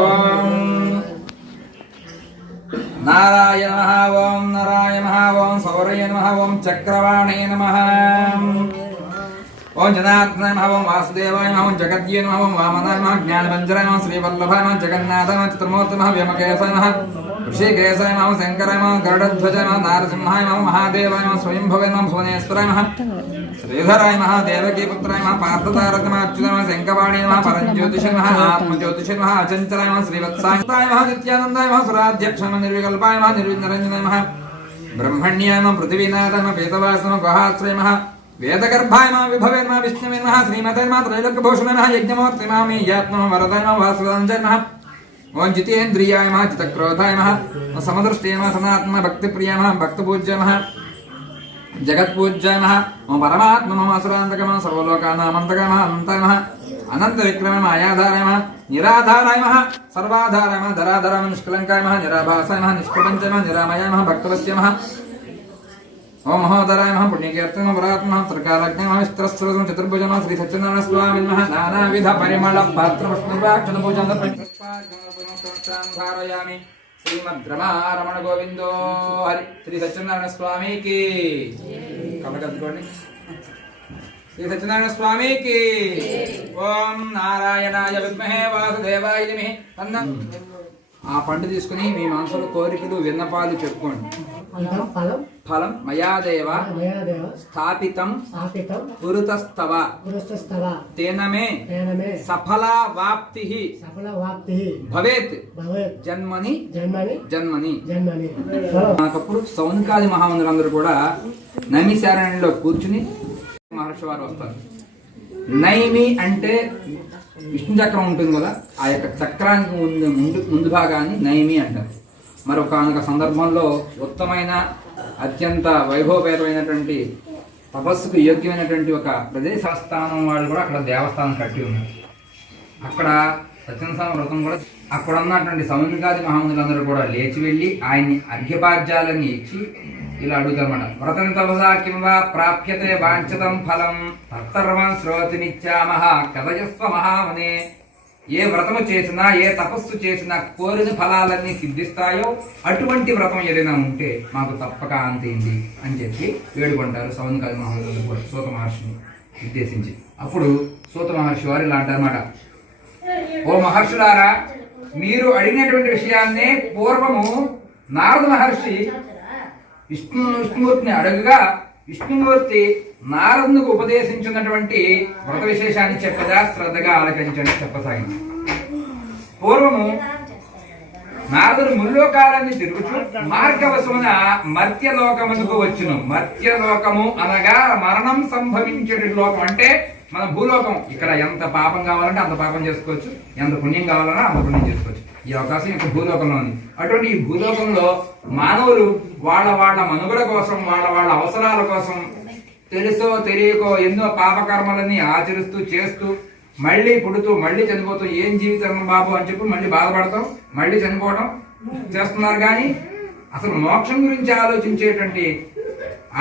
ఓం నారాయణః ఓం నారాయణః ఓం సౌరయ నమః ఓం చక్రవాణే నమః ओम जनार्दनाय नमः ओम वासुदेवाय नमः ओम जगद्ये नमः ओम वामनाय नमः ज्ञानवञ्जनाय नमः श्रीवल्लभाय नमः जगन्नाथाय नमः चतुर्मूर्तये नमः व्योमकेशाय नमः ऋषिकेशाय नमः शंकराय नमः गरुडध्वजाय नमः नारसिंहाय नमः महादेवाय नमः स्वयंभवे नमः भुवनेश्वराय नमः श्रीधराय नमः देवकीपुत्राय नमः पार्थतारकाय नमः अच्युताय नमः शंखपाणिये नमः परञ्ज्योतिषे नमः आत्मज्योतिषे नमः अचञ्चलाय नमः श्रीवत्साय नमः नित्यानन्दाय नमः सुराध्यक्षाय नमः निर्विकल्पाय नमः निर्विघ्नरञ्जनाय नमः ब्रह्मण्याय नमः पृथ्वीनाथाय नमः वेदवासाय नमः गुहाश्रयाय नमः वेदगर्भाय नमः विभवे नमः विष्णवे नमः श्रीमते नमः त्रैलोक्यभूषणे नमः यज्ञमूर्ते नमः मेयात्म वरदाय नमः वासुदेवाय नमः ओम जितेन्द्रियाय नमः चित्तक्रोधाय नमः समदृष्टे नमः सनातन भक्तिप्रियाय नमः भक्तपूज्याय नमः जगत्पूज्याय नमः ओम परमात्मा नमः असुरान्तकाय नमः सर्वलोकानामन्तकाय नमः अनन्ताय नमः अनन्तविक्रमाय नमः आयाधाराय नमः निराधाराय नमः सर्वाधाराय नमः धराधराय नमः निष्कलङ्काय नमः निराभासाय नमः निष्प्रपञ्चाय नमः निरामयाय नमः भक्तवत्स्याय नमः ओम महोदराय नमः पुण्यकीर्तन परात्मः त्रिकालज्ञ नमः विस्तरस्वरं चतुर्भुज नमः श्री सच्चिदानंद स्वामी नमः नानाविध परिमल पात्र पुष्पवाक्षण पूजन धारयामि श्रीमद् रमारमण गोविंदो हरि श्री सच्चिदानंद स्वामी की कलकत्कोंడి श्री सच्चिदानंद स्वामी की ओम नारायणाय विद्महे वासुदेवाय धीमहि तन्नो ఆ పండు తీసుకుని మీ మనసులో కోరికలు విన్నపాలు చెప్పుకోండి ఫలం మయాదేవ స్థాపితం పురుతస్తవ తేనమే సఫల వాప్తి భవేత్ జన్మని జన్మని నాకప్పుడు సౌనకాది మహామందులందరూ కూడా నైమిశారణ్యంలో కూర్చుని మహర్షి వారు వస్తారు. నైమి అంటే విష్ణు చక్రం ఉంటుంది కదా, ఆ యొక్క చక్రానికి ముందు భాగాన్ని నైమి అంటారు. మరి ఒక సందర్భంలో ఉత్తమైన అత్యంత వైభవపేతమైనటువంటి తపస్సుకు యోగ్యమైనటువంటి ఒక ప్రదేశస్థానం వాళ్ళు కూడా అక్కడ దేవస్థానం కట్టి ఉన్నారు. అక్కడ సత్యనారాయణ వ్రతం కూడా అక్కడ ఉన్నటువంటి సౌనికాది మహామునులందరూ కూడా లేచి వెళ్ళి ఆయన్ని అర్ఘ్యపాద్యాలన్నీ ఇచ్చి ఇలా అడుగుతారన్నమాట. వ్రతం తపసా కిం వా ప్రాప్యతే వాంఛితం ఫలం తత్సర్వం శ్రోతినిత్యామః కథయస్వ మహామునే. ఏ వ్రతము చేసినా ఏ తపస్సు చేసినా కోరిన ఫలాలన్నీ సిద్ధిస్తాయో అటువంటి వ్రతం ఏదైనా ఉంటే మాకు తప్పక అంతేంది అని చెప్పి వేడుకుంటారు సౌనకాది మహామునులు కూడా సూత మహర్షిని ఉద్దేశించి. అప్పుడు సూత మహర్షి వారు ఇలా అంటారన్నమాట, ఓ మహర్షులారా, మీరు అడిగినటువంటి విషయాన్నే పూర్వము నారద మహర్షి విష్ణుమూర్తిని అడగగా విష్ణుమూర్తి నారదునికి ఉపదేశించినటువంటి వ్రత విశేషాన్ని చెప్పగా శ్రద్ధగా ఆలకించండి చెప్పసాగింది. పూర్వము నారదుడు ముల్లోకాలన్నీ తిరుగుతూ మార్గవశమున మర్త్యలోకమునకు వచ్చును. మర్త్యలోకము అనగా మరణం సంభవించే లోకం అంటే మన భూలోకం. ఇక్కడ ఎంత పాపం కావాలంటే అంత పాపం చేసుకోవచ్చు, ఎంత పుణ్యం కావాలన్నా అంత పుణ్యం చేసుకోవచ్చు. ఈ అవకాశం ఇక్కడ భూలోకంలో ఉంది. అటువంటి ఈ భూలోకంలో మానవులు వాళ్ళ మనుగడ కోసం, వాళ్ళ అవసరాల కోసం తెలుసో తెలియకో ఎన్నో పాపకర్మలని ఆచరిస్తూ చేస్తూ మళ్ళీ పుడుతూ మళ్ళీ చనిపోతూ ఏం జీవితం బాబు అని చెప్పి మళ్ళీ బాధపడతాం, మళ్ళీ చనిపోవడం చేస్తున్నారు. కానీ అసలు మోక్షం గురించి ఆలోచించేటువంటి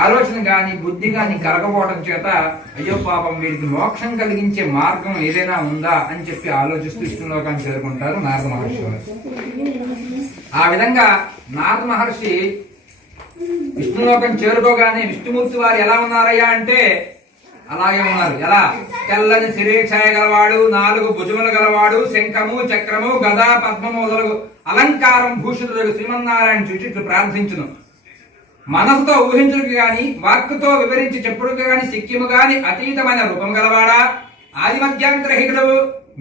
ఆలోచన కానీ బుద్ధి కానీ కలగపోవడం చేత అయ్యో పాపం వీరికి మోక్షం కలిగించే మార్గం ఏదైనా ఉందా అని చెప్పి ఆలోచిస్తూ విష్ణులోకాన్ని చేరుకుంటారు నారద మహర్షి వారు. ఆ విధంగా నారద మహర్షి విష్ణులోకం చేరుకోగానే విష్ణుమూర్తి వారు ఎలా ఉన్నారయ్యా అంటే అలాగే ఉన్నారు. ఎలా? తెల్లని శరీరఛాయ గలవాడు, 4 భుజములు గలవాడు, శంఖము చక్రము గదా పద్మము మొదలగు అలంకారం భూషితుడు శ్రీమన్నారాయణ చూచి ప్రార్థించును. మనసుతో ఊహించుడికి గాని వాక్కుతో వివరించి చెప్పుడుకి గాని సిక్కిము గాని అతీతమైన రూపం గలవాడా, ఆది మధ్యాంతరహితుడు,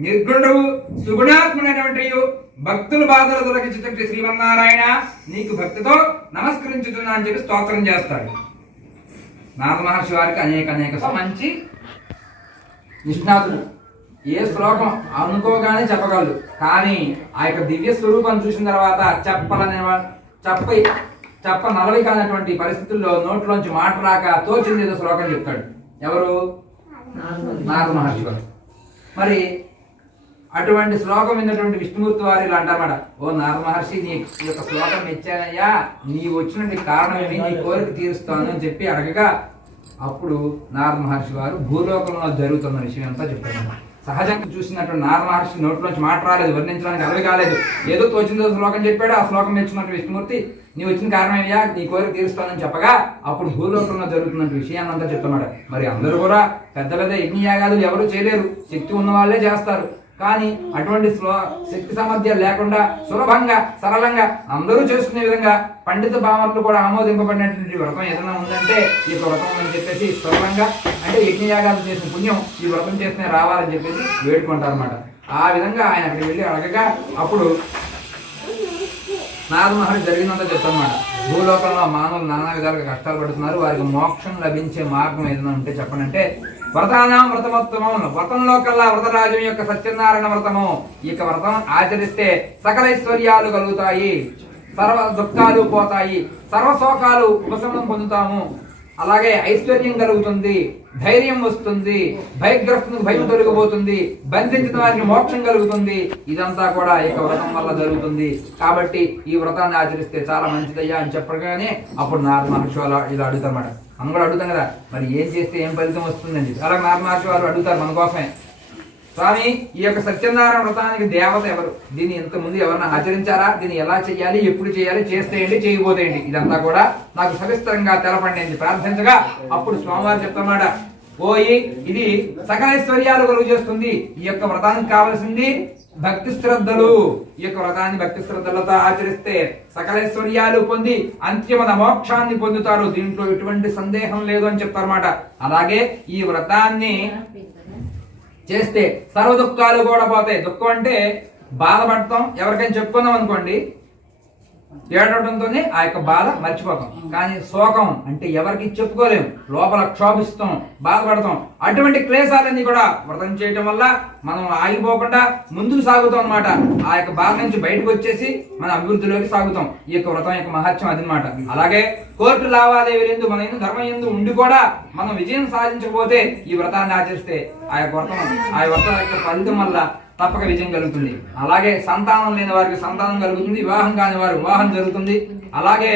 నిర్గుణుడు, సుగుణాత్ముడైనటువంటి భక్తుల బాధలు తొలగించేటువంటి శ్రీమన్నారాయణ నీకు భక్తితో నమస్కరించుతున్నా అని చెప్పి స్తోత్రం చేస్తాడు. నారద మహర్షి వారికి అనేక మంచి నిష్ణాతుడు. ఏ శ్లోకం అనుకోగానే చెప్పగలరు. కానీ ఆ యొక్క దివ్య స్వరూపం చూసిన తర్వాత చెప్ప నలవి కానటువంటి పరిస్థితుల్లో నోట్లోంచి మాట రాక తోచింది ఏదో శ్లోకం చెప్తాడు. ఎవరు? నారద మహర్షి గారు. మరి అటువంటి శ్లోకం విన్నటువంటి విష్ణుమూర్తి వారు ఇలా అంటారన్నమాట, ఓ నారద మహర్షి నీ యొక్క శ్లోకం మెచ్చానయ్యా, నీ వచ్చిన కారణం ఏమి, నీ కోరిక తీరుస్తాను అని చెప్పి అడగగా అప్పుడు నారద మహర్షి వారు భూలోకంలో జరుగుతున్న విషయం అంతా చెప్పారు. సహజంగా చూసినటువంటి నారద మహర్షి నోట్లోంచి మాట రాలేదు, వర్ణించడానికి అరవి కాలేదు, ఏదో తోచిందో శ్లోకం చెప్పాడు. ఆ శ్లోకం మెచ్చుకున్నట్టు విష్ణుమూర్తి నీ వచ్చిన కారణం అయ్యా, నీ కోరిక తీరుస్తానని చెప్పగా అప్పుడు భూలోకంలో జరుగుతున్న విషయాన్ని అంతా చెప్తున్నాడు. మరి అందరూ కూడా పెద్ద పెద్ద యజ్ఞయాగాదులు ఎవరు చేయలేరు, శక్తి ఉన్న వాళ్ళే చేస్తారు. కానీ అటువంటి శక్తి సామర్థ్యాలు లేకుండా సులభంగా సరళంగా అందరూ చేసుకునే విధంగా పండిత భావనలు కూడా ఆమోదింపబడినటువంటి వ్రతం ఏదైనా ఉందంటే ఈ వ్రతం అని చెప్పేసి సులభంగా అంటే యజ్ఞయాగాలు చేసిన పుణ్యం ఈ వ్రతం చేస్తేనే రావాలని చెప్పేసి వేడుకుంటారు అన్నమాట. ఆ విధంగా ఆయన అక్కడికి వెళ్ళి అడగగా అప్పుడు నారద మహర్షి జరిగినంత చెప్తానమాట. భూలోకంలో మానవులు నానా విధాలుగా కష్టాలు పడుతున్నారు, వారికి మోక్షం లభించే మార్గం ఏదైనా ఉంటే చెప్పండి అంటే వ్రతానాం వ్రతమోత్తమం, వ్రతంలో కల్లా వ్రతరాజు యొక్క సత్యనారాయణ వ్రతము. ఈ వ్రతం ఆచరిస్తే సకల ఐశ్వర్యాలు కలుగుతాయి, సర్వ దుఃఖాలు పోతాయి, సర్వశోకాలు ఉపశమనం పొందుతాము, అలాగే ఐశ్వర్యం కలుగుతుంది, ధైర్యం వస్తుంది, భయగ్రస్తులకు భయం తొలగిపోతుంది, బంధించిన వారికి మోక్షం కలుగుతుంది. ఇదంతా కూడా ఈ వ్రతం వల్ల జరుగుతుంది. కాబట్టి ఈ వ్రతాన్ని ఆచరిస్తే చాలా మంచిదయ్యా అని చెప్పగానే అప్పుడు నారద మహర్షి వాళ్ళు ఇలా అడుగుతారన్నమాట. మనం కూడా అడుగుతాం కదా, మరి ఏం చేస్తే ఏం ఫలితం వస్తుందని చెప్పి. అలాగే నారద మహర్షి వాళ్ళు అడుగుతారు మన కోసమే, స్వామి ఈ యొక్క సత్యనారాయణ వ్రతానికి దేవత ఎవరు, దీన్ని ఇంతకుముందు ఎవరైనా ఆచరించారా, దీన్ని ఎలా చేయాలి, ఎప్పుడు చేయాలి, చేస్తేయండి చేయబోతేయండి, ఇదంతా కూడా నాకు సవిస్తరంగా తెలపండి అని ప్రార్థించగా అప్పుడు స్వామివారు చెప్తామాట, ఓయి ఇది సకలైశ్వర్యాలు కలుగు చేస్తుంది. ఈ యొక్క వ్రతానికి కావలసింది భక్తి శ్రద్ధలు. ఈ యొక్క వ్రతాన్ని భక్తి శ్రద్ధలతో ఆచరిస్తే సకలైశ్వర్యాలు పొంది అంత్యమైన మోక్షాన్ని పొందుతారు, దీంట్లో ఎటువంటి సందేహం లేదు అని చెప్తారన్నమాట. అలాగే ఈ వ్రతాన్ని చేస్తే సర్వ దుఃఖాలు కూడా పోతాయి. దుఃఖం అంటే బాధపడతాం, ఎవరికైనా చెప్పుకుందాం అనుకోండి ఏడవడంతోనే ఆ యొక్క బాధ మర్చిపోతాం. కానీ శోకం అంటే ఎవరికి చెప్పుకోలేము, లోపల క్షోభిస్తాం, బాధపడతాం. అటువంటి క్లేశాలన్నీ కూడా వ్రతం చేయటం వల్ల మనం ఆగిపోకుండా ముందుకు సాగుతాం అన్నమాట. ఆ యొక్క బాధ నుంచి బయటకు వచ్చేసి మన అభివృద్ధిలోకి సాగుతాం. ఈ యొక్క వ్రతం యొక్క మహత్యం అదనమాట. అలాగే కోర్టు లావాదేవీలు ఎందు మన ధర్మం ఎందు ఉండి కూడా మనం విజయం సాధించకపోతే ఈ వ్రతాన్ని ఆచరిస్తే ఆ యొక్క వ్రతం యొక్క ఫలితం వల్ల తప్పక విజయం కలుగుతుంది. అలాగే సంతానం లేని వారికి సంతానం కలుగుతుంది, వివాహం కాని వారు వివాహం జరుగుతుంది. అలాగే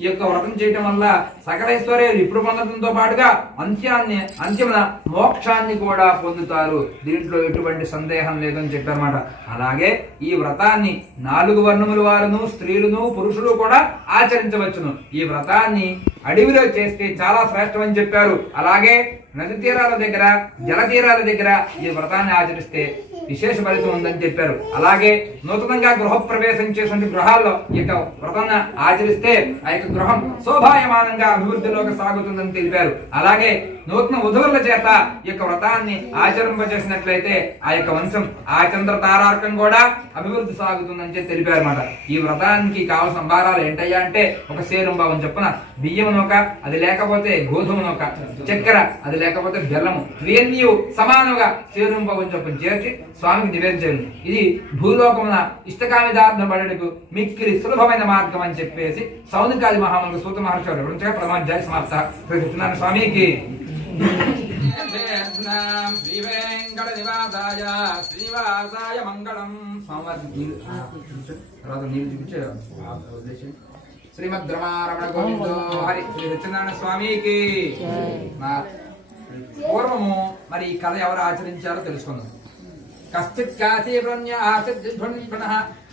ఈ యొక్క వ్రతం చేయటం వల్ల సకలైశ్వర్యాలు ఇప్పుడు పొందడంతో పాటుగా అంత్యమున మోక్షాన్ని కూడా పొందుతారు, దీంట్లో ఎటువంటి సందేహం లేదని చెప్పారన్నమాట. అలాగే ఈ వ్రతాన్ని 4 వర్ణముల వారును, స్త్రీలను, పురుషులు కూడా ఆచరించవచ్చును. ఈ వ్రతాన్ని అడవిలో చేస్తే చాలా శ్రేష్టమని చెప్పారు. అలాగే నది తీరాల దగ్గర, జల తీరాల దగ్గర ఈ వ్రతాన్ని ఆచరిస్తే విశేష ఫలితం ఉందని చెప్పారు. అలాగే నూతనంగా గృహప్రవేశం చేసిన గృహాల్లో ఈ యొక్క వ్రతాన్ని ఆచరిస్తే ఆ యొక్క గృహం శోభాయమానంగా అభివృద్ధిలోకి సాగుతుందని తెలిపారు. అలాగే నూతన వధువుల చేత ఈ యొక్క వ్రతాన్ని ఆచరింపజేసినట్లయితే ఆ యొక్క వంశం ఆచంద్ర తారార్కం కూడా అభివృద్ధి సాగుతుందని చెప్పి తెలిపారు అన్నమాట. ఈ వ్రతానికి కావాల్సిన సంభారాలు ఏంటయ్యా అంటే ఒక సేరుంబావం చెప్పున బియ్యం నూక, అది లేకపోతే గోధుమ నూక, చక్కెర, అది లేకపోతే బెల్లము, ఇవన్నీ సమానంగా సేరుంబావం చొప్పున చేర్చి స్వామికి నివేదించారు. ఇది భూలోకమున ఇష్టకామిదార్థ పడటకు మిక్కిలి సులభమైన మార్గం అని చెప్పేసి సౌనికాది మహామంగ సూత మహర్షి వివరించగా ప్రమాధ్యాయ సమాప్త. సత్యనారాయణ స్వామికి శ్రీవాసాయ మంగళం. స్వామివారికి తర్వాత నీళ్ళు చూపించే ఉద్దేశం. శ్రీమద్ రమారమణ గోవిందో హరి. శ్రీ సత్యనారాయణ స్వామికి. పూర్వము మరి ఈ కథ ఎవరు ఆచరించారో తెలుసుకుందాం. కశ్చిత్ కాశీ బ్రహ్మ్య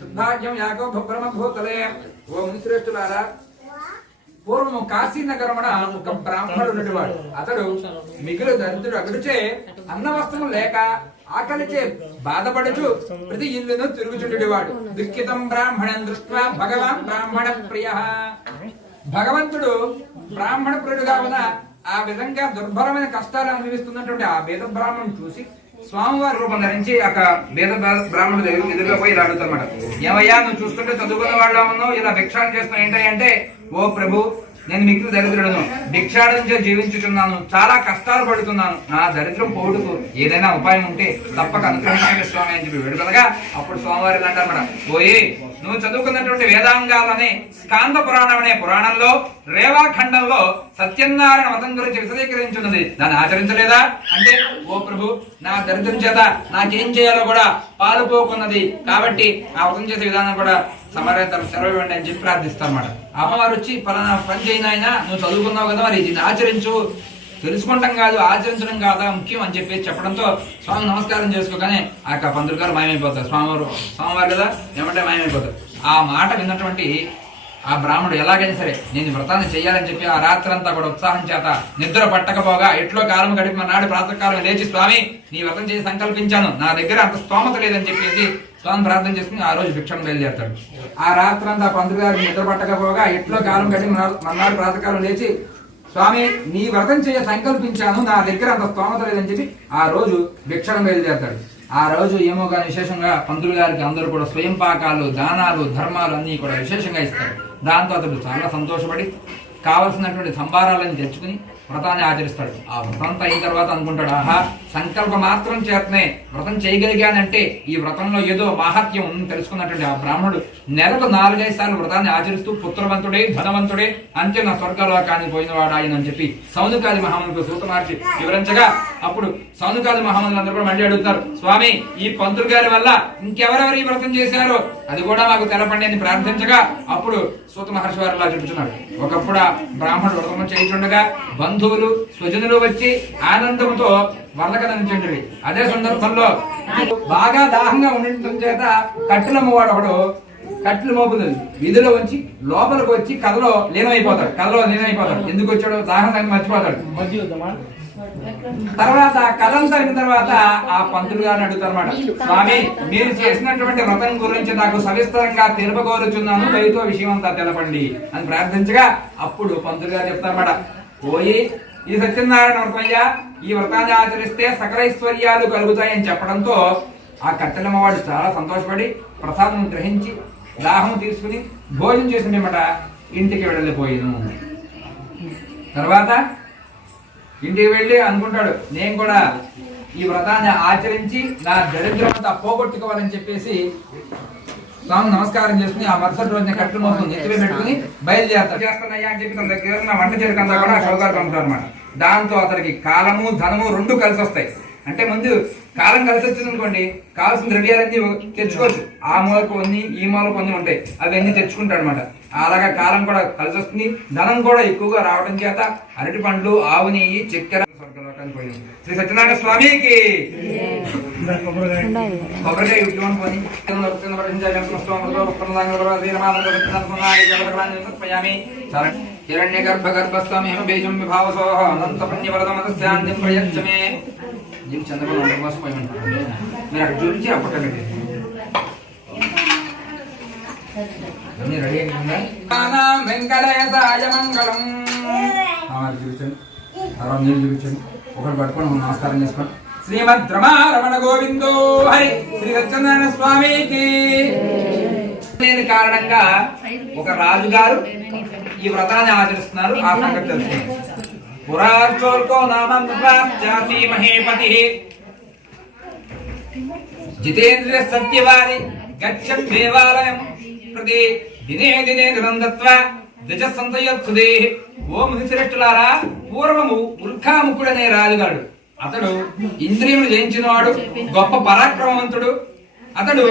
శుద్ధాజ్యం యాగో బ్రహ్మభూతలే. ఓ మునిశ్రేష్ఠులారా, పూర్వము కాశీ నగరమున ఒక బ్రాహ్మణుడు ఉన్నవాడు. అతడు మిగులు దరిద్రుడు. అగుడుచే అన్న వస్త్రము లేక ఆకలిచే బాధపడుచు ప్రతి ఇల్లును తిరుగుచుండేవాడు. దుఃఖితం బ్రాహ్మణం దృష్ట్వా భగవాన్ బ్రాహ్మణ ప్రియ. భగవంతుడు బ్రాహ్మణ ప్రియుడుగా ఉన్న ఆ విధంగా దుర్భరమైన కష్టాలు అనుభవిస్తున్నటువంటి ఆ వేద బ్రాహ్మణుని చూసి స్వామివారి రూపం ధరించి ఒక వేద బ్రాహ్మణుడు దగ్గర ఎదురుగా పోయి అడుగుతామాట, ఏమయ్యా నువ్వు చూస్తుంటే చదువుకున్న వాళ్ళ ఉన్నావు, ఇలా భిక్షాటన చేస్తున్నావు ఏంటంటే, ఓ ప్రభు నేను మిక్కిలి దరిద్రుడను, భిక్షాటన జీవించుచున్నాను, చాలా కష్టాలు పడుతున్నాను, నా దరిద్రం పోటుకు ఏదైనా ఉపాయం ఉంటే తప్పక అనుగ్రహించండి స్వామి అని చెప్పి వేడుకనగా అప్పుడు స్వామివారి అంటారన్నమాట, ఓయే నువ్వు చదువుకున్నటువంటి వేదాంగాలనే స్కాంద పురాణం అనే పురాణంలో రేవాఖండంలో సత్యనారాయణ వ్రతం గురించి విశదీకరించున్నది. దాన్ని ఆచరించలేదా అంటే, ఓ ప్రభు, నా దరిద్రం చేత నాకేం చేయాలో కూడా పాలుపోకున్నది, కాబట్టి ఆ వ్రతం చేసే విధానం కూడా సమరేతలు సెలవు ఇవ్వండి అని చెప్పి ప్రార్థిస్తామన్నమాట. అమ్మవారు వచ్చి ఫలానా పని చేయను ఆయన, నువ్వు చదువుకున్నావు కదా, మరి దీన్ని ఆచరించు, తెలుసుకుంటాం కాదు ఆచరించడం కాదా ముఖ్యం అని చెప్పి చెప్పడంతో స్వామి నమస్కారం చేసుకోగానే ఆ యొక్క పంతులు గారు మాయమైపోతారు. స్వామివారు కదా ఏమంటే మాయమైపోతారు. ఆ మాట విన్నటువంటి ఆ బ్రాహ్మణుడు ఎలాగైనా సరే నేను వ్రతాన్ని చేయాలని చెప్పి ఆ రాత్రంతా కూడా ఉత్సాహం చేత నిద్ర పట్టకపోగా ఎట్లో కాలం గడిపి నాడు ప్రాతకాలం లేచి, స్వామి నీ వ్రతం చేసి సంకల్పించాను, నా దగ్గర అంత స్తోమత లేదని చెప్పేసి స్వామి ప్రార్థన చేసుకుని ఆ రోజు భిక్షను బయలుదేరుతాడు. ఆ రాత్రంతా పంతులు గారు నిద్ర పట్టకపోగా ఎట్లో కాలం గడిపి మన్నాడు ప్రాతకాలం లేచి, స్వామి నీ వ్రతం చేయ సంకల్పించాను, నా దగ్గర అంత స్తోమత లేదని చెప్పి ఆ రోజు భిక్షను బయలుదేరుతాడు. ఆ రోజు ఏమో కానీ విశేషంగా పంతులు గారికి అందరూ కూడా స్వయం పాకాలు, దానాలు, ధర్మాలు అన్నీ కూడా విశేషంగా ఇస్తారు. దాంతో అతడు చాలా సంతోషపడి కావలసినటువంటి సంభారాలను తెచ్చుకుని వ్రతాన్ని ఆచరిస్తాడు. ఆ వ్రతం అయిన తర్వాత అనుకుంటాడు, ఆహా సంకల్ప మాత్రం చేతనే వ్రతం చేయగలిగానంటే ఈ వ్రతంలో ఏదో మాహాత్యం ఉందని తెలుసుకున్నటువంటి ఆ బ్రాహ్మణుడు నెలకు 4-5 సార్లు వ్రతాన్ని ఆచరిస్తూ పుత్రవంతుడే ధనవంతుడే అంతే నా స్వర్గలోకానికి పోయినవాడు ఆయన అని చెప్పి సౌనకాది మహామునులకు సూత మార్చి వివరించగా, అప్పుడు సౌనకాది మహామునులందరూ కూడా మళ్ళీ అడుగుతారు, స్వామి ఈ పంతులు గారి వల్ల ఇంకెవరెవరు ఈ వ్రతం చేశారో అది కూడా మాకు తెలపండి అని ప్రార్థించగా, అప్పుడు సూత మహర్షి వారు ఇలా చెబుతున్నాడు, ఒకప్పుడు ఆ బ్రాహ్మణుడు వ్రతం చేయుచుండగా బంధువులు స్వజనులు వచ్చి ఆనందంతో వర్ణకనించండి. అదే సందర్భంలో బాగా దాహంగా ఉండటం చేత కట్టెలమ్మవాడు ఒకడు కట్టెలు మోపుతుంది వీధిలో వచ్చి లోపలికి వచ్చి కథలో లీనమైపోతాడు. ఎందుకు వచ్చాడో దాహం మర్చిపోతాడు. తర్వాత కథంతా అయిన తర్వాత ఆ పంతులు గారిని అడుగుతారు అన్నమాట, స్వామి మీరు చేసినటువంటి వ్రతం గురించి నాకు సవిస్తరంగా తెలుపగోరుచున్నాను, దయతో విషయం అంతా తెలపండి అని ప్రార్థించగా, అప్పుడు పంతులు గారు చెప్తారన్నమాట, పోయి ఈ సత్యనారాయణ వ్రతమయ్యా, ఈ వ్రతాన్ని ఆచరిస్తే సకలైశ్వర్యాలు కలుగుతాయని చెప్పడంతో ఆ కట్టెలమ్మవాడు చాలా సంతోషపడి ప్రసాదం గ్రహించి దాహం తీసుకుని భోజనం చేసిండేమాట ఇంటికి వెళ్ళిపోయాను. తర్వాత ఇంటికి వెళ్ళి అనుకుంటాడు, నేను కూడా ఈ వ్రతాన్ని ఆచరించి నా దరిద్రం అంతా పోగొట్టుకోవాలని చెప్పేసి స్వామి నమస్కారం చేసుకుని ఆ మరుసటి రోజున కట్టెలు మొత్తం నెత్తిలో పెట్టుకుని బయలుదేరతాడు. చేస్తానయ్యా అని చెప్పి తన దగ్గర వంట చేరుకంతా కూడా షౌకారు పంపుతారు అనమాట. దాంతో అతనికి కాలము ధనము 2 కలిసి వస్తాయి. అంటే ముందు కాలం కలిసి వచ్చింది అనుకోండి, కావాల్సిన ద్రవ్యాలన్నీ తెచ్చుకోవచ్చు. ఆ మూలకు కొన్ని ఈ మూలకు కొన్ని ఉంటాయి, అవన్నీ తెచ్చుకుంటాడు అనమాట. అలాగా కాలం కూడా కలిసి వస్తుంది, ధనం కూడా ఎక్కువగా రావడం చేత అరటి పండ్లు, ఆవు నెయ్యి, చక్కెర స్వర్గలోకానికి పోయింది. శ్రీ సత్యనారాయణ స్వామికి కొబ్బరికాయ కొని హిరణ్య గర్భగర్భస్థమే బీజం విభావసో అనంత పుణ్యవరదమతస్యాంతిం ప్రయచ్చమే. చంద్రబాబు మోసపోయి ఉంటారు, మీరు అక్కడ చూపించి అప్పట్లో రెడీ వెంకటేశాయ మంగళం. చూపించండి, తర్వాత నీళ్ళు చూపించండి, ఒకటి పట్టుకొని నమస్కారం చేసుకోండి. శ్రీమద్ రమణ గోవిందో హరి. శ్రీ సత్యనారాయణ స్వామికి లేని కారణంగా ఒక రాజుగారు ఈ వ్రతాన్ని ఆచరిస్తున్నారు. ఆ సంగతి తెలుసుకుంది. పురాచోల్కో నామం మహేపతి జితేంద్రియ సత్యవాది గచ్చం దేవాలయం ప్రతి దినే దినే నిరందత్వ ద్విజసంతయోత్సుదే. ఓ మునిశ్రేష్ఠులారా, పూర్వము ఉల్కాముఖుడనే రాజుగాడు. అతడు ఇంద్రియములు జయించినవాడు, గొప్ప పరాక్రమవంతుడు. అతడు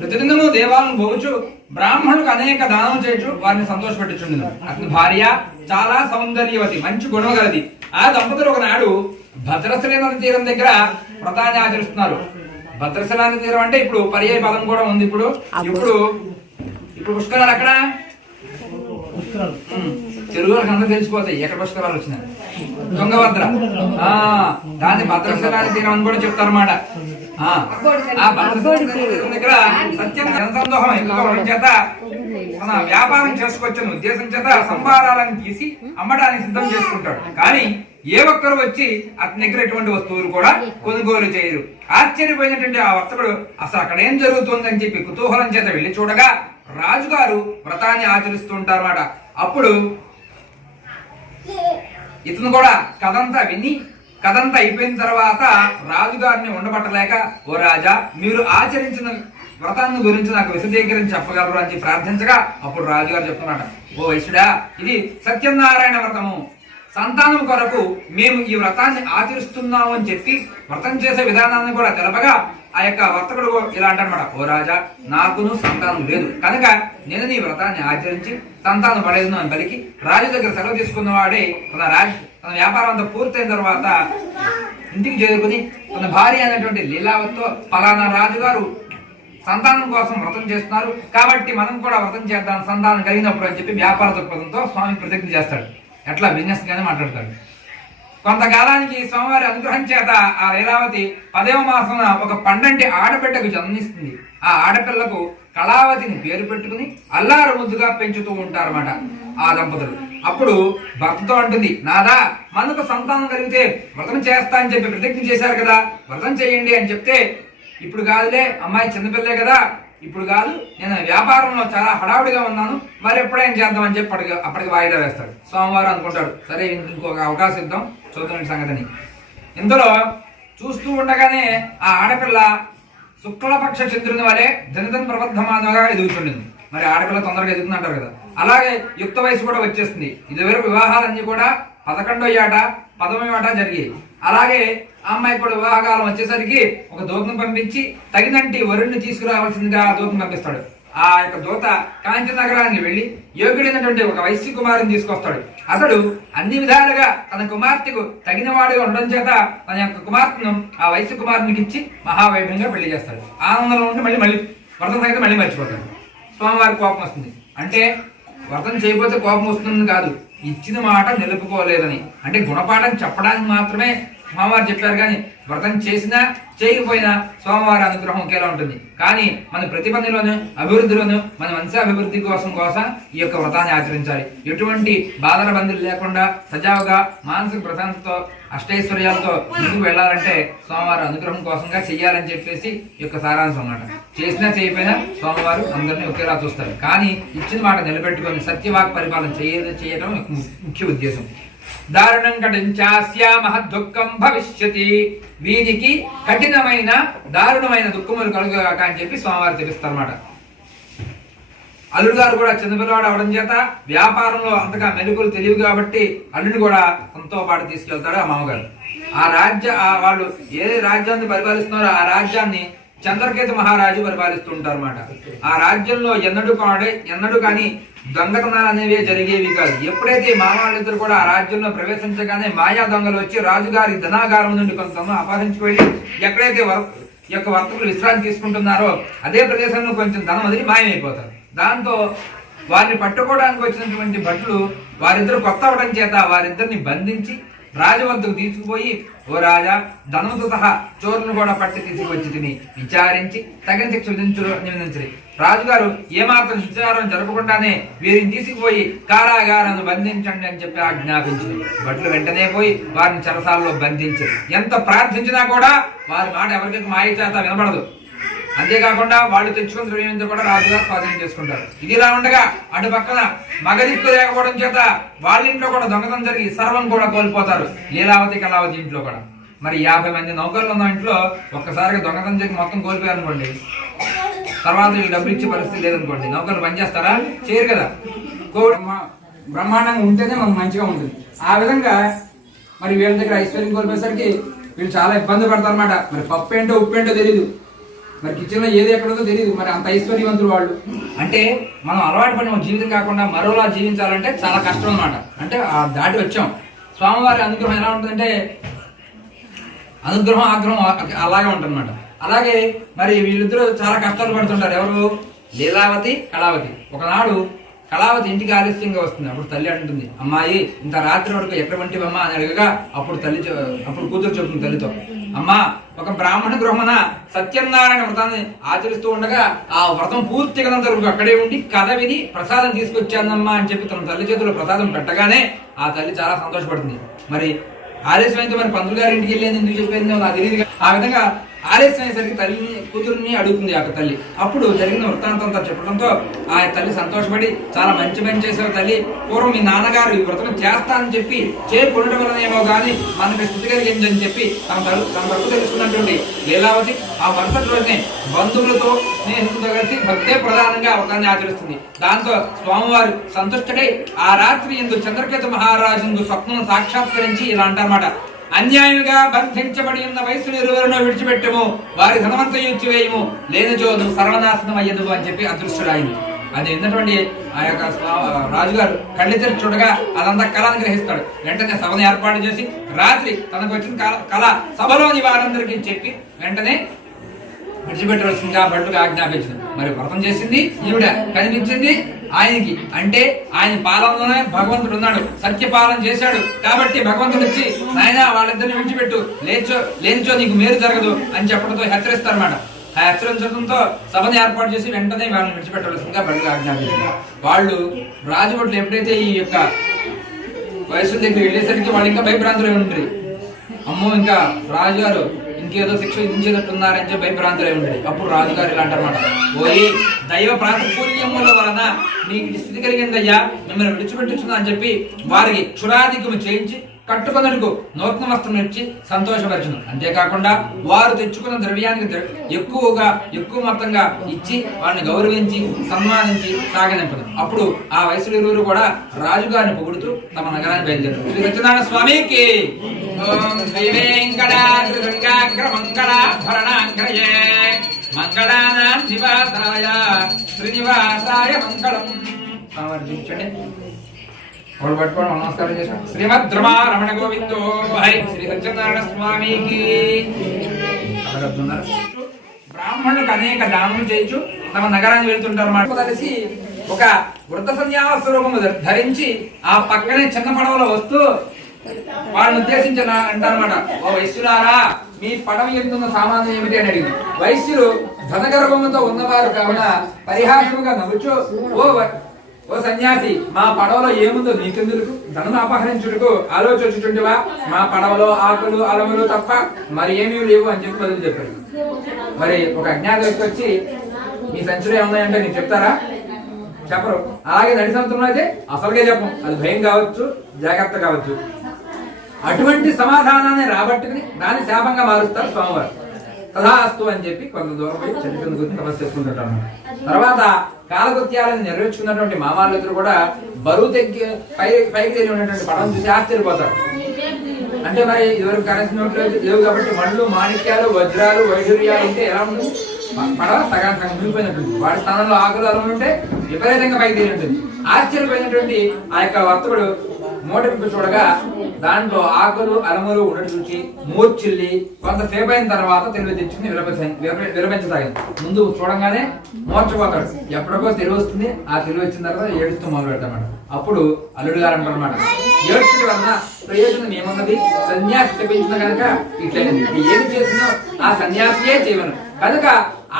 ప్రతిదినము దేవాలను పోవచ్చు, బ్రాహ్మణులకు అనేక దానం చేయొచ్చు, వారిని సంతోషపెట్టుచుండును. అతని భార్య చాలా సౌందర్యవతి, మంచి గుణం గలది. ఆ దంపతులు ఒకనాడు భద్రశిల నది తీరం దగ్గర వ్రతాన్ని ఆచరిస్తున్నారు. భద్రశిల నది తీరం అంటే ఇప్పుడు పర్యాయ పదం కూడా ఉంది. ఇప్పుడు ఇప్పుడు ఇప్పుడు పుష్కరాలు అక్కడ తెలుగు వాళ్ళకి అందరూ తెలిసిపోతాయి ఎక్కడ పుష్కరాలు వచ్చినాయి. తుంగభద్ర, దాన్ని భద్రశిల నది తీరం అని కూడా చెప్తారన్నమాట. ఆ దగ్గర సత్యం జనసందోహం ఎక్కువ చేత మన వ్యాపారం చేసుకోవచ్చని ఉద్దేశం చేత సంభారాలను తీసి అమ్మడానికి సిద్ధం చేసుకుంటాడు. కానీ ఏ ఒక్కరు వచ్చి అతని దగ్గర ఎటువంటి వస్తువులు కూడా కొనుగోలు చేయరు. ఆశ్చర్యపోయినటువంటి ఆ వర్తకుడు అసలు అక్కడ ఏం జరుగుతుందని చెప్పి కుతూహలం చేత వెళ్లి చూడగా రాజుగారు వ్రతాన్ని ఆచరిస్తుంటారన్నమాట. అప్పుడు ఇతను కూడా కథంతా అయిపోయిన తర్వాత రాజుగారిని ఉండబట్టలేక, ఓ రాజా, మీరు ఆచరించిన వ్రతాన్ని గురించి నాకు విశదీకరించి చెప్పగలరు అని ప్రార్థించగా అప్పుడు రాజుగారు చెప్తున్నమాట, ఓ వైశ్యుడా, ఇది సత్యనారాయణ వ్రతము. సంతానం కొరకు మేము ఈ వ్రతాన్ని ఆచరిస్తున్నాము అని చెప్పి వ్రతం చేసే విధానాన్ని కూడా తెలపగా ఆ యొక్క వర్తకుడు ఇలా అంటారన్నమాట, ఓ రాజా, నాకును సంతానం లేదు కనుక నేను నీ వ్రతాన్ని ఆచరించి సంతానం పడేదును అని పలికి రాజు దగ్గర సెలవు తీసుకున్నవాడే తన వ్యాపారం అంతా పూర్తయిన తర్వాత ఇంటికి చేరుకుని తన భార్య అయినటువంటి లీలావతితో పలానా రాజుగారు సంతానం కోసం వ్రతం చేస్తున్నారు కాబట్టి మనం కూడా వ్రతం చేద్దాం సంతానం కలిగినప్పుడు అని చెప్పి వ్యాపార దృక్పథంతో స్వామి ప్రతిజ్ఞ చేస్తాడు. ఎట్లా బిజినెస్ గానే మాట్లాడతాడు. కొంతకాలానికి స్వామివారి అనుగ్రహం చేత ఆ లీలావతి 10వ మాసమున ఒక పండంటి ఆడబిడ్డకు జన్మిస్తుంది. ఆ ఆడపిల్లకు కళావతిని పేరు పెట్టుకుని అల్లారు ముద్దుగా పెంచుతూ ఉంటారన్నమాట ఆ దంపతులు. అప్పుడు భర్తతో అంటుంది, నాదా మనకు సంతానం కలిగితే వ్రతం చేస్తా అని చెప్పి ప్రతిజ్ఞ చేశారు కదా, వ్రతం చేయండి అని చెప్తే, ఇప్పుడు కాదులే అమ్మాయి చిన్నపిల్లే కదా, ఇప్పుడు కాదు, నేను వ్యాపారంలో చాలా హడావుడిగా ఉన్నాను, మరి ఎప్పుడైనా చేద్దామని చెప్పి అప్పటికి వాయిదా వేస్తాడు. స్వామివారు అనుకుంటాడు, సరే ఇంకొక అవకాశం ఇద్దాం, చూద్దాం సంగతిని. ఇందులో చూస్తూ ఉండగానే ఆ ఆడపిల్ల శుక్లపక్ష చంద్రుని వలె దినదిన ప్రబద్ధమానగా ఎదుగుతుండింది. మరి ఆడపిల్ల తొందరగా ఎదుగుతుంది అంటారు కదా, అలాగే యుక్త వయసు కూడా వచ్చేస్తుంది. ఇదివరకు వివాహాలన్నీ కూడా 11వ ఏట 10వ ఏట జరిగాయి. అలాగే ఆ అమ్మాయి కూడా వివాహకాలం వచ్చేసరికి ఒక దూతను పంపించి తగినంటి వరుణ్ణి తీసుకురావాల్సిందిగా ఆ దూతను పంపిస్తాడు. ఆ యొక్క దూత కాంచీ నగరానికి వెళ్లి యోగ్యుడైనటువంటి ఒక వైశ్య కుమారుని తీసుకొస్తాడు. అతడు అన్ని విధాలుగా తన కుమార్తెకు తగిన వాడిగా ఉండడం చేత తన యొక్క కుమార్తెను ఆ వైశ్య కుమారునికి ఇచ్చి మహావైభవంగా పెళ్లి చేస్తాడు. ఆనందంలో ఉంటే మళ్ళీ వ్రతం సంగతి మళ్ళీ మర్చిపోతాడు. స్వామివారికి కోపం వస్తుంది. అంటే వ్రతం చేయకపోతే కోపం వస్తుంది కాదు, ఇచ్చిన మాట నిలుపుకోలేదని. అంటే గుణపాఠం చెప్పడానికి మాత్రమే స్వామివారు చెప్పారు, కానీ వ్రతం చేసినా చేయకపోయినా స్వామివారి అనుగ్రహం ఒకేలా ఉంటుంది. కానీ మన ప్రతిపదిలోను అభివృద్ధిలోను మన వంశాభివృద్ధి కోసం ఈ యొక్క వ్రతాన్ని ఆచరించాలి. ఎటువంటి బాధల బంధులు లేకుండా సజావుగా మానసిక ప్రశాంతతో అష్టైశ్వర్యాలతో ముందుకు వెళ్ళాలంటే స్వామివారి అనుగ్రహం కోసంగా చెయ్యాలని చెప్పేసి ఈ యొక్క సారాంశం అన్నమాట. చేసినా చేయకపోయినా స్వామివారు అందరినీ ఒకేలా చూస్తారు. కానీ ఇచ్చిన మాట నిలబెట్టుకొని సత్యవాక్ పరిపాలన చేయడం ముఖ్య ఉద్దేశం. దారుణం కఠించాస్య మహద్దుఃఖం భవిష్యతి, వీరికి కఠినమైన దారుణమైన దుఃఖములు కలుగుగాక అని చెప్పి స్వామివారు తెలుస్తారన్నమాట. అల్లుడు గారు కూడా చిన్నపిల్లవాడు అవడం చేత వ్యాపారంలో అంతగా మెలుగులు తెలియదు కాబట్టి అల్లుడిని కూడా తనతో పాటు తీసుకెళ్తాడు ఆ మామగారు. వాళ్ళు ఏ రాజ్యాన్ని పరిపాలిస్తున్నారో ఆ రాజ్యాన్ని చంద్రకేతు మహారాజు పరిపాలిస్తూ ఉంటారు అన్నమాట. ఆ రాజ్యంలో ఎన్నడూ కానీ దొంగతనాలు అనేవి జరిగేవి కాదు. ఎప్పుడైతే మామూలు కూడా ఆ రాజ్యంలో ప్రవేశించగానే మాయా దొంగలు వచ్చి రాజుగారి ధనాగారం నుండి కొంత అపహరించుకు వెళ్ళి ఎక్కడైతే ఈ యొక్క వర్తకులు విశ్రాంతి తీసుకుంటున్నారో అదే ప్రదేశంలో కొంచెం ధనం వదిలి మాయమైపోతారు. దాంతో వారిని పట్టుకోవడానికి వచ్చినటువంటి భటులు వారిద్దరు కొత్త అవడం చేత వారిద్దరిని బంధించి రాజవద్దకు తీసుకుపోయి, ఓ రాజా, ధనముతో సహా చోరును కూడా పట్టి తీసుకువచ్చి తిని విచారించి తగిన శిక్ష నివేదించరు. రాజుగారు ఏమాత్రం విచారం జరపకుండానే వీరిని తీసుకుపోయి కారాగారాన్ని బంధించండి అని చెప్పి ఆజ్ఞాపించారు. భటులు వెంటనే పోయి వారిని చెరసాలలో బంధించారు. ఎంత ప్రార్థించినా కూడా వారి మాట ఎవరికి మాయ చేత వినబడదు. అంతేకాకుండా వాళ్ళు తెచ్చుకున్న ద్రవ్యంతో కూడా రాజుగారు స్వాధీనం చేసుకుంటారు. ఇదిలా ఉండగా అటు పక్కన మగదిక్కు లేకపోవడం చేత వాళ్ళ ఇంట్లో కూడా దొంగతనం జరిగి సర్వం కూడా కోల్పోతారు. లీలావతి కళావతి ఇంట్లో కూడా. మరి 50 మంది నౌకర్లు ఉన్న ఇంట్లో ఒక్కసారిగా దొంగతనం జరిగి మొత్తం కోల్పోయారు అనుకోండి, తర్వాత వీళ్ళు డబ్బులు ఇచ్చే పరిస్థితి లేదనుకోండి, నౌకర్లు పనిచేస్తారా? చేయరు కదా. బ్రహ్మాండంగా ఉంటేనే మనకు మంచిగా ఉంటుంది. ఆ విధంగా మరి వీళ్ళ దగ్గర ఐశ్వర్యం కోల్పోయేసరికి వీళ్ళు చాలా ఇబ్బంది పడతారు అన్నమాట. మరి పప్పు ఏంటో ఉప్పు ఏంటో తెలియదు, మరి కిచెన్లో ఏది ఎక్కడో తెలియదు. మరి అంత ఐశ్వర్యవంతులు వాళ్ళు. అంటే మనం అలవాటు పడిన జీవితం కాకుండా మరోలా జీవించాలంటే చాలా కష్టం అన్నమాట. అంటే దాటి వచ్చాం. స్వామివారి అనుగ్రహం ఎలా ఉంటుందంటే అనుగ్రహం ఆగ్రహం అలాగే ఉంటుందన్నమాట. అలాగే మరి వీళ్ళిద్దరూ చాలా కష్టాలు పడుతుంటారు. ఎవరు? లీలావతి, కళావతి. ఒకనాడు కళావతి ఇంటికి ఆలస్యంగా వస్తుంది. అప్పుడు తల్లి అంటుంది, అమ్మాయి ఇంత రాత్రి వరకు ఎక్కడ వంటివమ్మా అని అడగగా అప్పుడు కూతురు చెప్తుంది తల్లితో, అమ్మా, ఒక బ్రాహ్మణ గృహమున సత్యనారాయణ వ్రతాన్ని ఆచరిస్తూ ఉండగా ఆ వ్రతం పూర్తిగా వరకు అక్కడే ఉండి కథ విని ప్రసాదం తీసుకొచ్చానమ్మా అని చెప్పి తన తల్లి చేతిలో ప్రసాదం పెట్టగానే ఆ తల్లి చాలా సంతోషపడుతుంది. మరి ఆలస్యమైతే మరి పంతులు గారి ఇంటికి వెళ్ళేది ఎందుకు చెప్పేది నాకు తెలియదు. ఆ విధంగా ఆలస్యం అయ్యేసరికి తల్లిని కూతురుని అడుగుతుంది ఆ తల్లి. అప్పుడు జరిగిన వృత్తాంతం అంతా చెప్పడంతో ఆ తల్లి సంతోషపడి చాలా మంచి పని చేశారు తల్లి, పూర్వం మీ నాన్నగారు ఈ వ్రతం చేస్తానని చెప్పి చేయకుండటం వలనేమో కానీ మనకి స్థితి కలిగిందని చెప్పి తన తరపు తెలుసుకున్నటువంటి లీలావతి ఆ మరుసటి రోజునే బంధువులతో స్నేహితులతో కలిసి భక్తే ప్రధానంగా వ్రతాన్ని ఆచరిస్తుంది. దాంతో స్వామివారు సంతుష్టడై ఆ రాత్రి ఎందుకు చంద్రకేతు మహారాజు స్వప్నం సాక్షాత్కరించి ఇలా అంటారన్నమాట. అన్యాయంగా బంధించబడి ఉన్న వయసులు ఇరువులను విడిచిపెట్టము, వారి ధనవంత ఇచ్చివేయము, లేనిచో నువ్వు సర్వనాశనం అయ్యదు అని చెప్పి అదృష్టుడాయింది. అది విన్నటువంటి ఆ యొక్క రాజుగారు కళ్ళిద్దరు చూడగా అదంతా కళను గ్రహిస్తాడు. వెంటనే సభను ఏర్పాటు చేసి రాత్రి తనకు వచ్చిన కళ సభలోని వారందరికీ చెప్పి వెంటనే విడిచిపెట్టవలసిందిగా భటుగా ఆజ్ఞాపించింది. మరి వ్రతం చేసింది ఈవిడ, కనిపించింది ఆయనకి. అంటే ఆయన పాలనలోనే భగవంతుడు ఉన్నాడు, సత్యపాలన చేశాడు కాబట్టి భగవంతుడు వచ్చి నాయన వాళ్ళిద్దరిని విడిచిపెట్టు, లేనిచో నీకు మేలు జరగదు అని చెప్పడంతో హెచ్చరిస్తారన్నమాట. ఆ హెచ్చరించడంతో సభను ఏర్పాటు చేసి వెంటనే వాళ్ళని విడిచిపెట్టవలసిందిగా భటుగా ఆజ్ఞాపించింది. వాళ్ళు రాజభటులు ఎప్పుడైతే ఈ యొక్క వయసుల దగ్గర వెళ్ళేసరికి వాళ్ళు ఇంకా భయభ్రాంతులై ఉంటారు. అమ్మో ఇంకా రాజుగారు ఇంకేదో శిక్ష విధించేటట్టున్నారని చెప్పి భయభ్రాంతులై ఉంటాయి. అప్పుడు రాజుగారు ఇలా అంటారన్నమాట. ఓయి దైవ ప్రాతికూల్యముల వలన మీకు స్థితి కలిగిందయ్యా, మిమ్మల్ని విడిచిపెట్టుచున్నా అని చెప్పి వారికి క్షురాధికము చేయించి కట్టుకొనకు నూతన వస్త్రం ఇచ్చి సంతోషపరచును. అంతేకాకుండా వారు తెచ్చుకున్న ద్రవ్యానికి ఎక్కువ మొత్తంగా ఇచ్చి వారిని గౌరవించి సన్మానించి సాగనింపదు. అప్పుడు ఆ వయసులు ఇరువురు కూడా రాజుగారిని పొగుడుతూ తమ నగరాన్ని బయలుదేరారు. శ్రీ సత్యనారాయణ స్వామికి మంగళానాం నివాసాయ శ్రీనివాసాయ మంగళం. చూపించండి, వాళ్ళు పట్టుకోవడం నమస్కారం చేశాం. శ్రీమద్ రమణ గోవిందో హరి. శ్రీ సత్యనారాయణ స్వామికి. బ్రాహ్మణులకు అనేక దానం చేయొచ్చు, తమ నగరాన్ని వెళ్తుంటారు మాట కలిసి ఒక వృద్ధ సన్యాస రూపము ధరించి ఆ పక్కనే చిన్న పడవలో వస్తూ వాళ్ళని ఉద్దేశించిన అంటారన్నమాట. ఓ వైశ్యులారా, మీ పడవ ఎందున్న సామాను ఏమిటి అని అడిగింది. వైశ్యులు ధనగర్భముతో ఉన్నవారు కావున పరిహాసముగా నవ్వుచు, ఓ సన్యాసి, మా పడవలో ఏముందో నీకెందుకు, ధనం అపహరించుటకు ఆలోచించుంటివా? మా పడవలో ఆకులు అలములు తప్ప మరి ఏమీ లేవు అని చెప్పి బదులు చెప్పారు. మరి ఒక అజ్ఞాత వ్యక్తి వచ్చి మీ సంచులు ఏమున్నాయంటే నీకు చెప్తారా? చెప్పరు. అలాగే నడి సంతుల్లో అయితే అసలుగే చెప్పం, అది భయం కావచ్చు, జాగ్రత్త కావచ్చు. అటువంటి సమాధానాన్ని రాబట్టుకుని దాన్ని శాపంగా మారుస్తారు స్వామివారు. తథాస్తు అని చెప్పి కొంత దూరం పోయి చెట్టు గురించి తపస్సు చేసుకుంటుంటారు. తర్వాత కాలకృత్యాలను నెరవేర్చుకున్నటువంటి మామాళ్ళిద్దరు కూడా బరువు తగ్గి పైకి తెలియ ఉన్నటువంటి పడవను చూసి ఆశ్చర్యపోతారు. అంటే మరి ఇదివరకు కరెన్సీ నోట్లు లేవు కాబట్టి మళ్ళు మాణిక్యాలు వజ్రాలు వైఢూర్యాలు ఉంటే ఎలా ఉంటుంది? పడవ సగం మునిగిపోయినట్టుంది. వాడి స్థానంలో ఆకులు అలములు ఉంటే విపరీతంగా పైకి తెలియ ఉంటుంది. ఆశ్చర్యపోయినటువంటి ఆ యొక్క వర్తకుడు మూట విప్పి చూడగా దాంట్లో ఆకులు అలములు ఉన్నట్టు చూసి మూర్చిల్లి కొంతసేపు అయిన తర్వాత తెలివి తెచ్చుకుని విరపించసాగింది. ముందు చూడంగానే మూర్చపోతాడు. ఎప్పటికో తెలివి వస్తుంది. ఆ తెలివి వచ్చిన తర్వాత ఏడుస్తూ మొదలు పెడతాడు. అప్పుడు అల్లుడు గారు అంటారన్నమాట, ఏడ్చుడు వలన ప్రయోజనం ఏమన్నది? సన్యాసి చెప్పించిన కనుక ఇట్లయింది. ఏమి చేసినా ఆ సన్యాసియే చేయను కనుక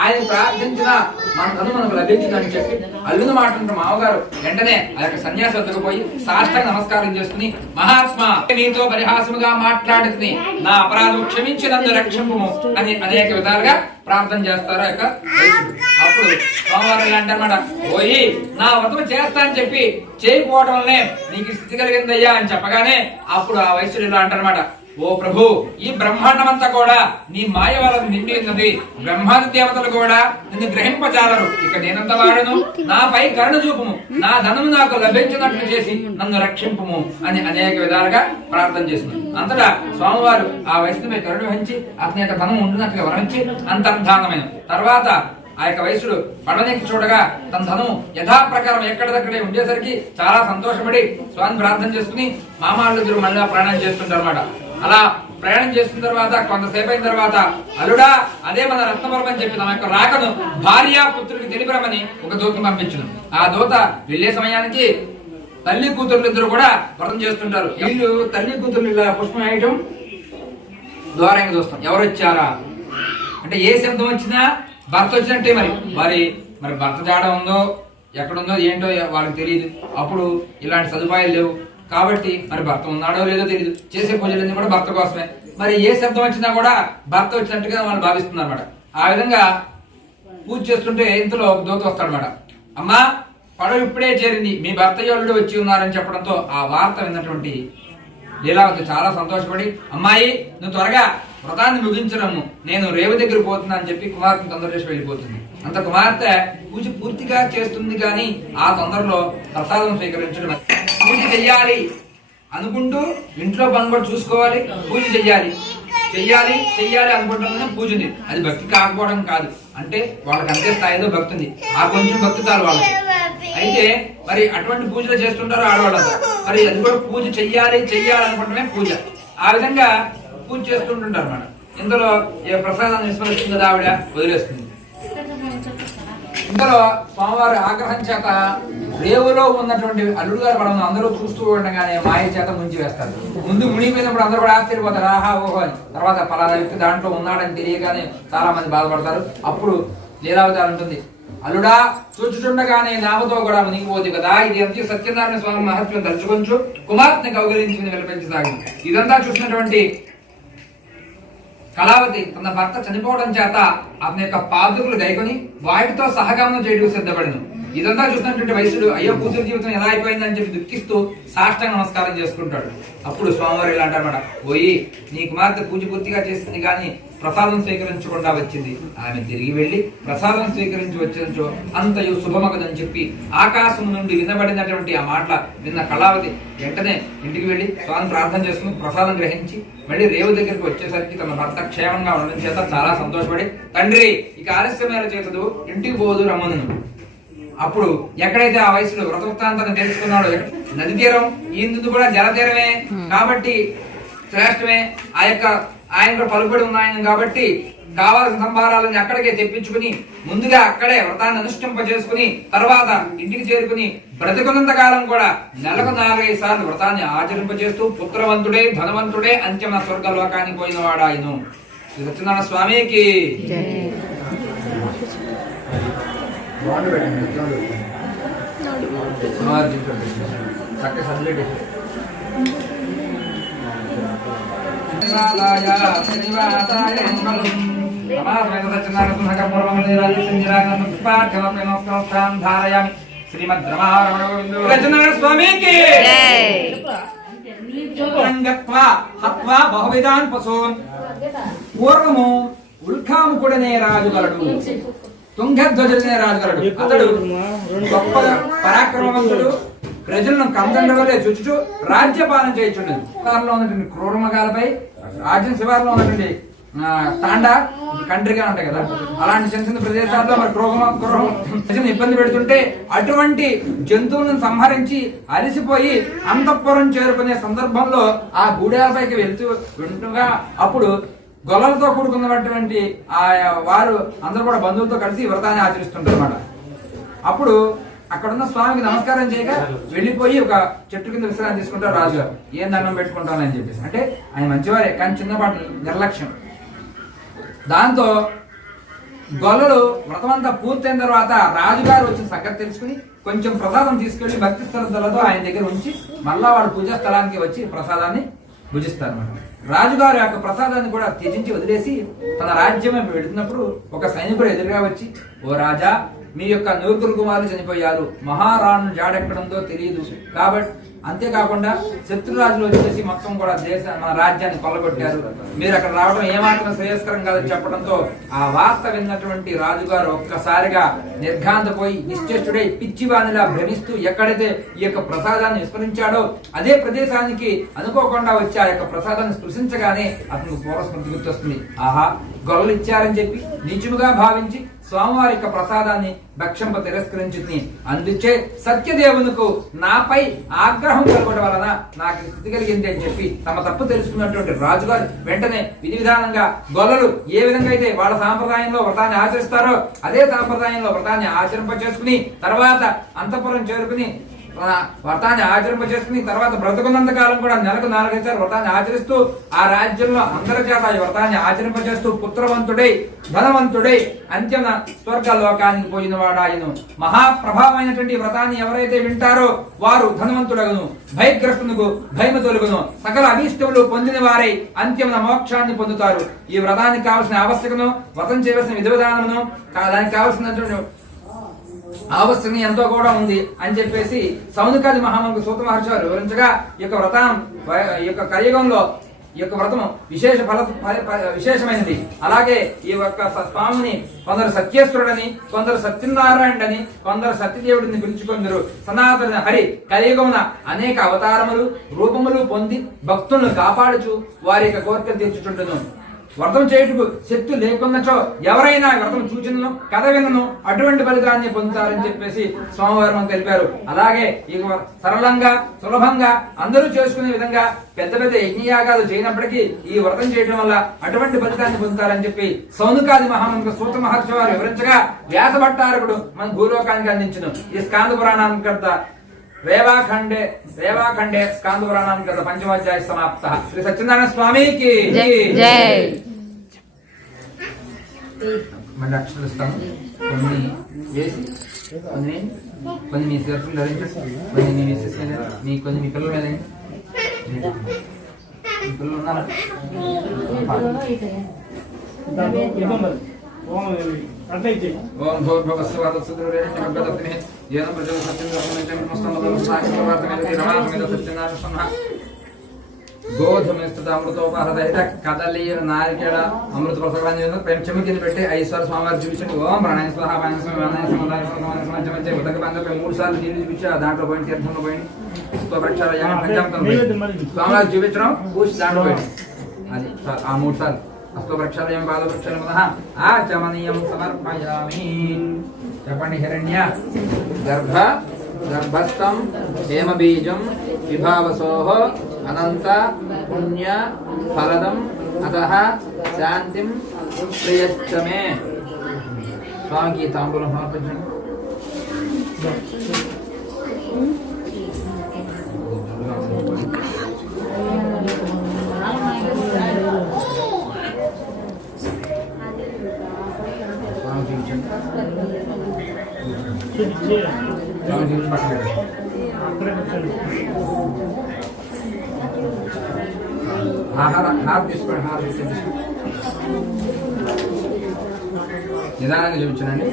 ఆయన ప్రార్థించిన మన ధనం మనకు లభించిందని చెప్పి అల్లుని మాట్లాడిన మామగారు వెంటనే ఆ యొక్క సన్యాసి వద్దకు పోయి సాష్టాంగ నమస్కారం చేసుకుని, మహాత్మా నీతో పరిహాసముగా మాట్లాడుతుని నా అపరాధం క్షమించి నన్ను రక్షింపుము అని అనేక విధాలుగా ప్రార్థన చేస్తారు ఆ యొక్క వైశ్యుడు. అప్పుడు స్వామివారు అంటారన్నమాట, ఓయి నా వ్రతం చేస్తా అని చెప్పి చేయకపోవడం వల్లనే నీకు స్థితి కలిగిందయ్యా అని చెప్పగానే అప్పుడు ఆ వైశ్యుడు ఇలా అంటారన్నమాట, ఓ ప్రభు, ఈ బ్రహ్మాండమంతా కూడా నీ మాయ వల్ల నిండి ఉన్నది. బ్రహ్మాది దేవతలు కూడా నిన్ను గ్రహింపజాలరు. ఇక నేనంత వాడును, నాపై కరుణ చూపుము, నా ధనము నాకు లభించినట్లు చేసి నన్ను రక్షింపుము అని అనేక విధాలుగా ప్రార్థన చేసింది. అంతటా స్వామివారు ఆ వయసుపై కరుణ వహించి అతని యొక్క ధనం ఉండినట్టుగా వరించి అంతర్ధానమైన తర్వాత ఆ యొక్క వయసుడు పడవనికి చూడగా తన ధనము యథాప్రకారం ఎక్కడిదక్కడే ఉండేసరికి చాలా సంతోషపడి స్వామి ప్రార్థన చేసుకుని మామాళ్ళిద్దరు మళ్ళీ ప్రయాణం చేస్తుంటారు అన్నమాట. అలా ప్రయాణం చేస్తున్న తర్వాత కొంతసేపు అయిన తర్వాత, అల్లుడా అదే మన రత్నవరం అని చెప్పి తమ యొక్క రాకను భార్య పుత్రుడికి తెలిపరమని ఒక దూతను పంపించను. ఆ దూత వెళ్లే సమయానికి తల్లి కూతుర్లు ఇద్దరు కూడా వ్రతం చేస్తుంటారు. వీళ్ళు తల్లి కూతుర్లు ఇలా పుష్పం వేయటం ద్వారంగా చూస్తాం. ఎవరు వచ్చారా అంటే ఏ శబ్దం వచ్చినా భర్త వచ్చినట్టే. మరి భర్త జాడ ఉందో ఎక్కడుందో ఏంటో వాళ్ళకి తెలియదు. అప్పుడు ఇలాంటి సదుపాయాలు లేవు కాబట్టి మరి భర్త ఉన్నాడో లేదో తెలియదు, చేసే పూజలన్నీ కూడా భర్త కోసమే. మరి ఏ శబ్దం వచ్చినా కూడా భర్త వచ్చినట్టుగా వాళ్ళు భావిస్తున్నారు అన్నమాట. ఆ విధంగా పూజ చేస్తుంటే ఇంతలో ఒక దూత వస్తాడనమాట. అమ్మా, పడవ ఇప్పుడే చేరింది, మీ భర్త యోలుడు వచ్చి ఉన్నారని చెప్పడంతో ఆ వార్త విన్నటువంటి లీలావతి చాలా సంతోషపడి, అమ్మాయి నువ్వు త్వరగా వ్రతాన్ని ముగించడము, నేను రేవు దగ్గర పోతున్నా అని చెప్పి కుమార్తెను తొందర చేసి వెళ్ళిపోతుంది. అంత కుమార్తె పూజ పూర్తిగా చేస్తుంది, కానీ ఆ తొందరలో ప్రసాదం స్వీకరించడం. పూజ చెయ్యాలి అనుకుంటూ ఇంట్లో పని కూడా చూసుకోవాలి, పూజ చెయ్యాలి చెయ్యాలి చెయ్యాలి అనుకుంటున్నా పూజ ఉంది. అది భక్తి కాకపోవడం కాదు, అంటే వాళ్ళకి అంతే స్థాయిలో భక్తి ఉంది, ఆ కొంచెం భక్తి చాలు వాళ్ళకి. అయితే మరి అటువంటి పూజలు చేస్తుంటారు ఆడవాళ్ళంతా. మరి అది కూడా పూజ చెయ్యాలి చెయ్యాలి అనుకుంటమే పూజ. ఆ విధంగా పూజ చేస్తుంటుంటారు అన్నమాట. ఇందులో ఏ ప్రసాదాన్ని విస్మరిస్తుంది కదా ఆవిడ వదిలేస్తుంది. ఇందులో స్వామివారి ఆగ్రహం చేత రేవులో ఉన్నటువంటి అల్లుడు గారు పడవను అందరూ చూస్తూ ఉండగానే మాయ చేత ముంచి వేస్తారు. ముందు మునిగిపోయినప్పుడు అందరూ కూడా ఆశ్చర్యపోతారు, ఆహా ఓహో అని. తర్వాత పలానా వ్యక్తి దాంట్లో ఉన్నాడని తెలియగానే చాలా మంది బాధపడతారు. అప్పుడు లీలావతి అంటుంది, అల్లుడా చూచుచుండగానే నామతో కూడా మునిగిపోదు కదా, ఇది ఎంత సత్యనారాయణ స్వామి మహత్వం తలుచుకొంచు కుమార్తెని కౌగలించుకుని విలపించసాగింది. ఇదంతా చూసినటువంటి కళావతి తన భర్త చనిపోవడం చేత అతని యొక్క పాదుకులు గైకొని వాటితో సహగమనం చేయడానికి సిద్ధపడను. ఇదంతా చూసినటువంటి వయసుడు అయ్యో కూతురు జీవితం ఎలా అయిపోయిందని చెప్పి దుఃఖిస్తూ సాష్టాంగ నమస్కారం చేసుకుంటాడు. అప్పుడు స్వామివారు ఇలా అంటారన్నమాట, పోయి నీ కుమార్తె పూజ పూర్తిగా చేసింది కానీ ప్రసాదం స్వీకరించకుండా వచ్చింది. ఆమె తిరిగి వెళ్లి ప్రసాదం స్వీకరించి వచ్చినచో అంతయు శుభమగదని చెప్పి ఆకాశం నుండి వినబడినటువంటి ఆ మాటల విన్న కళావతి వెంటనే ఇంటికి వెళ్లి స్వామిని ప్రార్థన చేసుకుని ప్రసాదం గ్రహించి మళ్ళీ రేవు దగ్గరికి వచ్చేసరికి తన భర్త క్షేమంగా ఉండడం చేత చాలా సంతోషపడి, తండ్రి ఇక ఆలస్యమేర చేతదు, ఇంటికి పోదు రమ్మను. అప్పుడు ఎక్కడైతే ఆ వయసులో వ్రతవృత్తాంతాన్ని తెలుసుకున్నాడో నది తీరం, ఈ కూడా జల తీరమే కాబట్టి శ్రేష్టమే. ఆయన కూడా పలుకుబడి ఉన్నాయని కాబట్టి కావాల్సిన సంభారాలను అక్కడికే తెప్పించుకుని ముందుగా అక్కడే వ్రతాన్ని అనుష్ఠింప చేసుకుని తర్వాత ఇంటికి చేరుకుని బ్రతికున్నంత కాలం కూడా నెలకు 4-5 సార్లు వ్రతాన్ని ఆచరింపజేస్తూ పుత్రవంతుడే ధనవంతుడే అంత్యమ స్వర్గలోకానికి పోయినవాడు ఆయన. సత్యనారాయణ స్వామికి బహువిధాన్ పశూన్. పూర్వము ఉల్కాముకుడనే రాజుగలడు, తుంగధ్వజుడనే రాజుగలడు. అతడు గొప్ప పరాక్రమవంతుడు, ప్రజలను కందండవలే చుచుచు రాజ్యపాలన చేయుచుండేది. శివారులో ఉన్నటువంటి క్రూరమగాలపై రాజ్యం శివారులో ఉన్నటువంటి తాండా కంట్రీగా ఉంటాయి కదా, అలాంటి చిన్న చిన్న ప్రదేశాల్లో మరి ప్రజలను ఇబ్బంది పెడుతుంటే అటువంటి జంతువులను సంహరించి అలసిపోయి అంతఃపురం చేరుకునే సందర్భంలో ఆ గూడాలపైకి వెళ్తుండగా అప్పుడు గొల్లలతో కూడుకున్నటువంటి ఆ వారు అందరూ కూడా బంధువులతో కలిసి వ్రతాన్ని ఆచరిస్తుంటారు అన్నమాట. అప్పుడు అక్కడున్న స్వామికి నమస్కారం చేయగా వెళ్ళిపోయి ఒక చెట్టు కింద విశ్రాంతి తీసుకుంటారు రాజుగారు. ఏం దండం పెట్టుకుంటానని చెప్పేసి, అంటే ఆయన మంచివారే కానీ చిన్నపాటి నిర్లక్ష్యం. దాంతో గొల్లలు వ్రతమంతా పూర్తయిన తర్వాత రాజుగారు వచ్చిన సంగతి తెలుసుకుని కొంచెం ప్రసాదం తీసుకెళ్లి భక్తి శ్రద్ధలతో ఆయన దగ్గర ఉంచి మళ్ళా వాడు పూజా స్థలానికి వచ్చి ప్రసాదాన్ని భుజిస్తారు అన్నమాట. రాజుగారు యొక్క ప్రసాదాన్ని కూడా త్యజించి వదిలేసి తన రాజ్యం వెళుతున్నప్పుడు ఒక సైనికుడు ఎదురుగా వచ్చి, ఓ రాజా, మీ యొక్క 9 కుమారులు చనిపోయారు, మహారాణు జాడెక్కడంతో తెలియదు కాబట్టి, అంతేకాకుండా శత్రురాజులు వచ్చేసి మొత్తం కూడా మన రాజ్యాన్ని కొల్లగొట్టారు, మీరు అక్కడ రావడం ఏమాత్రం శ్రేయస్కరం కాదని చెప్పడంతో ఆ వార్త విన్నటువంటి రాజుగారు ఒక్కసారిగా నిర్ఘాంతపోయి నిశ్చేష్టుడై పిచ్చివానిలా భ్రమిస్తూ ఎక్కడైతే ఈ యొక్క ప్రసాదాన్ని విస్మరించాడో అదే ప్రదేశానికి అనుకోకుండా వచ్చి ఆ యొక్క ప్రసాదాన్ని స్పృశించగానే అతనికి పూర్వస్మృతి గుర్తొస్తుంది. ఆహా, గొల్లలు ఇచ్చారని చెప్పి నీచులుగా భావించి స్వామివారి యొక్క ప్రసాదాన్ని భక్షంప తిరస్కరించి అందుచే సత్యదేవునికి నాపై ఆగ్రహం కలగడం వలన నాకు స్థితి కలిగింది అని చెప్పి తమ తప్పు తెలుసుకున్నటువంటి రాజుగారు వెంటనే విధి విధానంగా గొల్లలు ఏ విధంగా అయితే వాళ్ళ సాంప్రదాయంలో వ్రతాన్ని ఆచరిస్తారో అదే సాంప్రదాయంలో వ్రతాన్ని ఆచరింప చేసుకుని తర్వాత అంతఃపురం చేరుకుని వ్రతాన్ని ఆచరింపజేసుకుని తర్వాత బ్రతుకున్నంత కాలం కూడా నెలకు 4 సార్లు వ్రతాన్ని ఆచరిస్తూ ఆ రాజ్యంలో అందరి చేత ఈ వ్రతాన్ని ఆచరింపజేస్తూ పుత్రవంతుడై ధనవంతుడై అంత్యన స్వర్గ లోకానికి పోయిన వాడాయను. మహాప్రభావమైనటువంటి వ్రతాన్ని ఎవరైతే వింటారో వారు ధనవంతుడగును, భయగ్రస్తునకు భయము తొలుగును, సకల అభీష్టములు పొందిన వారై అంత్యమున మోక్షాన్ని పొందుతారు. ఈ వ్రతానికి కావలసిన ఆవశ్యకను, వ్రతం చేయవలసిన విధి విధానమును, దానికి కావలసినటువంటి ఆవశ్యకత ఎంతో కూడా ఉంది అని చెప్పేసి సౌనకాది మహామునికి సూత మహర్షి వారు వివరించగా ఈ యొక్క వ్రతం ఈ యొక్క కలియుగంలో ఈ యొక్క వ్రతము విశేషమైనది. అలాగే ఈ యొక్క స్వామిని కొందరు సత్యేశ్వరుడని, కొందరు సత్యనారాయణుడని, కొందరు సత్యదేవుడిని పిలుచుకొందరు. సనాతన హరి కలియుగమున అనేక అవతారములు రూపములు పొంది భక్తులను కాపాడుచు వారి యొక్క కోరికలు తీర్చుచుంటును. వ్రతం చేయుటకు శక్తి లేకున్నచో ఎవరైనా వ్రతం చూచినను కథ వినను అటువంటి ఫలితాన్ని పొందుతారని చెప్పేసి స్వామివారు మనకు తెలిపారు. అలాగే ఈ సరళంగా సులభంగా అందరూ చేసుకునే విధంగా పెద్ద పెద్ద యజ్ఞయాగాలు చేయనప్పటికీ ఈ వ్రతం చేయడం వల్ల అటువంటి ఫలితాన్ని పొందుతారని చెప్పి సౌనకాది మహామంత్రి సూత మహర్షి వారు వివరించగా వ్యాస భట్టారకుడు మన భూలోకానికి అందించును. ఈ స్కాంద పురాణాంకర్త రేవాఖండే స్కాంద పురాణాంకర్త పంచమాధ్యాయ సమాప్త. శ్రీ సత్యనారాయణ స్వామికి జై. మళ్ళీ అక్షరాలు ఇస్తాను. కొన్ని వేసి కొన్ని మీ చేతులు ధరించండి, కొన్ని మీ మిస్సెస్ మీద, కొన్ని మీ పిల్లల మీద, మీ పిల్లలు ఉన్నారు. ఓం భోర్భవస్వాదసుద్రేణ ఏన ప్రజల సత్యనారాయణ గోధుమృతోపహృత కదలీర నారికేళ అమృత ప్రసవాన్ని పెట్టి 5 సార్లు స్వామివారు చూపించండి. ఓం ప్రాణాయ స్వాహ ఉదక బంధపై 3 సార్లు నీళ్ళు చూపించి దాంట్లో పోయింది, తీర్థంలో పోయింది. స్వామివారు చూపించడం పూసి దాంట్లో పోయింది. అది ఆ 3 సార్లు అస్తవృక్షాలయం పాదవృక్షాల ఆచమనీయం సమర్పయామి. చెప్పండి. హిరణ్య గర్భస్థం హేమబీజం విభావసోః అనంత పుణ్య ఫలదం అతః శాంతిం ప్రియచ్చమే. స్వామికి తాంబూలం సమర్పించండి. నిదానంగా చూపించండి.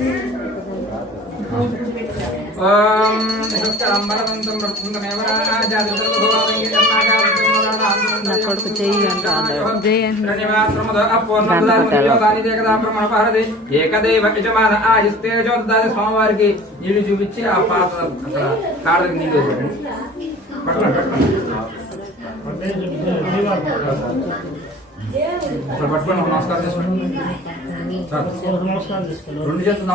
నా కొడుకు జై ఏకదేవ యజమాన స్వామివారికి నీళ్లు చూపించి ఆ పాత కాళ్ళకి నీళ్లు పట్టుకోండి. నమస్కారం చేసుకోండి. 2 చేతులు